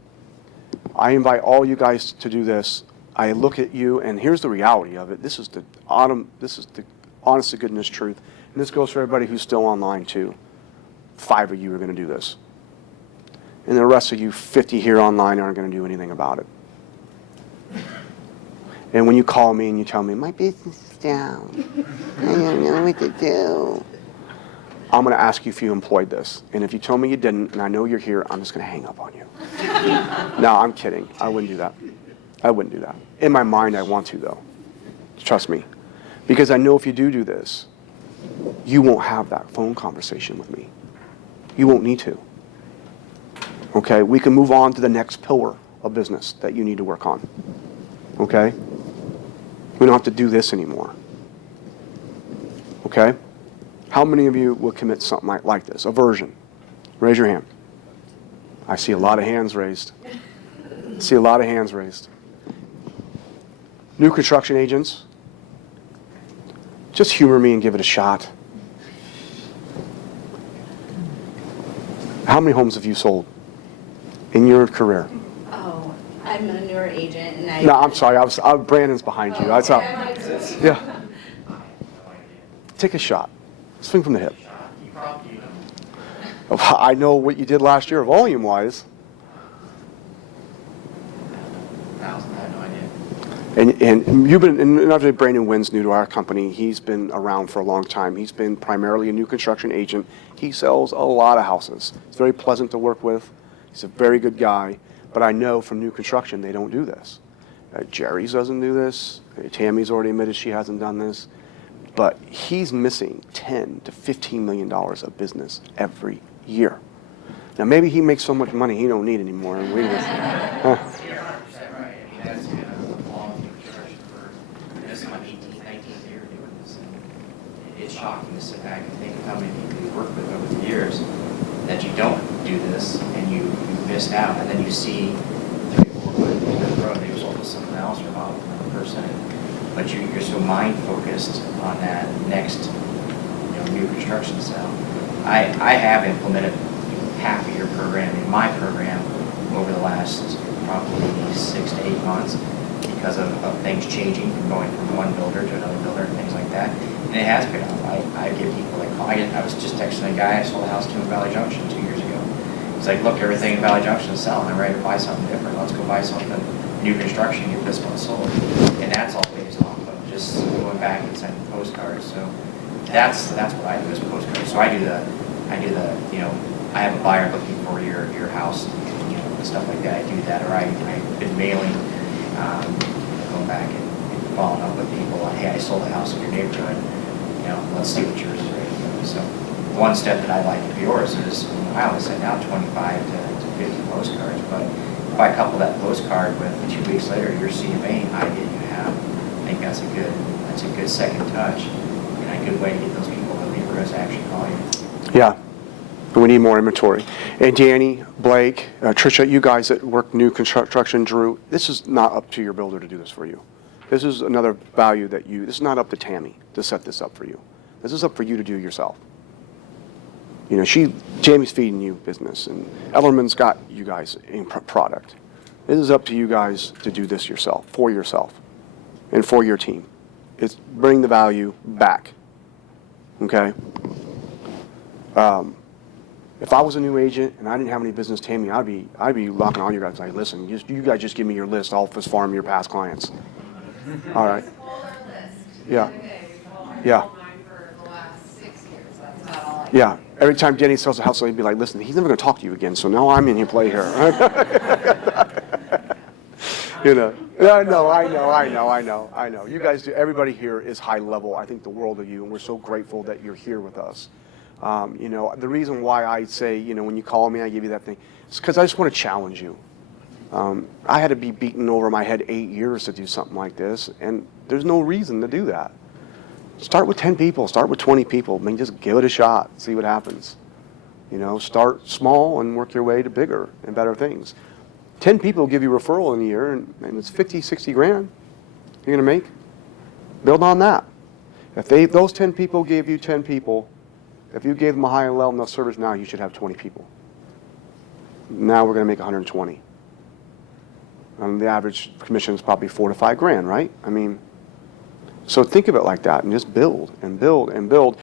I invite all you guys to do this. I look at you, and here's the reality of it. This is the honest to goodness truth. And this goes for everybody who's still online too. 5 of you are going to do this. And the rest of you, 50 here online, aren't going to do anything about it. And when you call me and you tell me, my business is down, I don't know what to do, I'm going to ask you if you employed this. And if you tell me you didn't, and I know you're here, I'm just going to hang up on you. No, I'm kidding. I wouldn't do that. I wouldn't do that. In my mind, I want to, though. Trust me. Because I know if you do this, you won't have that phone conversation with me. You won't need to. Okay? We can move on to the next pillar of business that you need to work on. Okay? We don't have to do this anymore. Okay? How many of you will commit something like this? Aversion. Raise your hand. I see a lot of hands raised. New construction agents, just humor me and give it a shot. How many homes have you sold in your career? Oh, I'm a newer agent and I. No, I'm sorry. Brandon's behind you. Oh, okay. Yeah. Take a shot. Swing from the hip. I know what you did last year volume-wise. I have no idea. And you've been, and obviously Brandon Wynn's new to our company. He's been around for a long time. He's been primarily a new construction agent. He sells a lot of houses. It's very pleasant to work with. He's a very good guy. But I know from new construction, they don't do this. Jerry's doesn't do this. Tammy's already admitted she hasn't done this. But he's missing $10 to $15 million of business every year. Now, maybe he makes so much money he don't need anymore. And we just, You're 100% right. I mean, that's been a long construction for, this is my 18th, 19th year doing this. And it's shocking to sit back and think of how many people you work with over the years that you don't do this and you missed out. And then you see 3 or 4 years down the road, they sold to someone else or bought another person. But you're so mind focused on that next new construction sale. I have implemented half a year program in my program over the last probably 6 to 8 months because of things changing from going from one builder to another builder and things like that. And it has paid off. I give people a call. I was just texting a guy I sold a house to in Valley Junction 2 years ago. He's like, look, everything in Valley Junction is selling. I'm ready to buy something different. Let's go buy something new construction, get this one sold. And that's all based off of just going back and sending postcards. So that's what I do is postcards. So I do the I have a buyer looking for your house, and stuff like that. I do that, or I've been mailing, going back and following up with people. Hey, I sold a house in your neighborhood. Let's see what yours is ready for. So one step that I like of yours is I only send out 25 to 50 postcards, but if I couple that postcard with 2 weeks later your CMA idea you have, I think that's a good second touch and a good way to get those people in the neighborhoods to actually call you. yeah. We need more inventory. And Danny, Blake, Tricia, you guys that work new construction, Drew, this is not up to your builder to do this for you. This is another value that this is not up to Tammy to set this up for you. This is up for you to do yourself. You know, Jamie's feeding you business, and Ellerman's got you guys in product. It is up to you guys to do this yourself, and for your team. It's bring the value back, okay? If I was a new agent and I didn't have any business, Tammy, I'd be locking all you guys, like, listen, you guys just give me your list, I'll just farm your past clients. All right. Yeah. Yeah. Yeah. Every time Denny sells a house, he'd be like, listen, he's never going to talk to you again, so now I'm in here play here. You know. I know. You guys do. Everybody here is high level. I think the world of you, and we're so grateful that you're here with us. You know, the reason why I say, you know, when you call me, I give you that thing, it's because I just want to challenge you. I had to be beaten over my head 8 years to do something like this, and there's no reason to do that. Start with 10 people, start with 20 people. I mean, just give it a shot, see what happens. You know, start small and work your way to bigger and better things. 10 people give you referral in a year, and it's 50, 60 grand you're going to make. Build on that. If those 10 people gave you 10 people, if you gave them a high level enough service now, you should have 20 people. Now we're going to make 120. The average commission is probably 4 to 5 grand, right? I mean, so think of it like that and just build and build and build.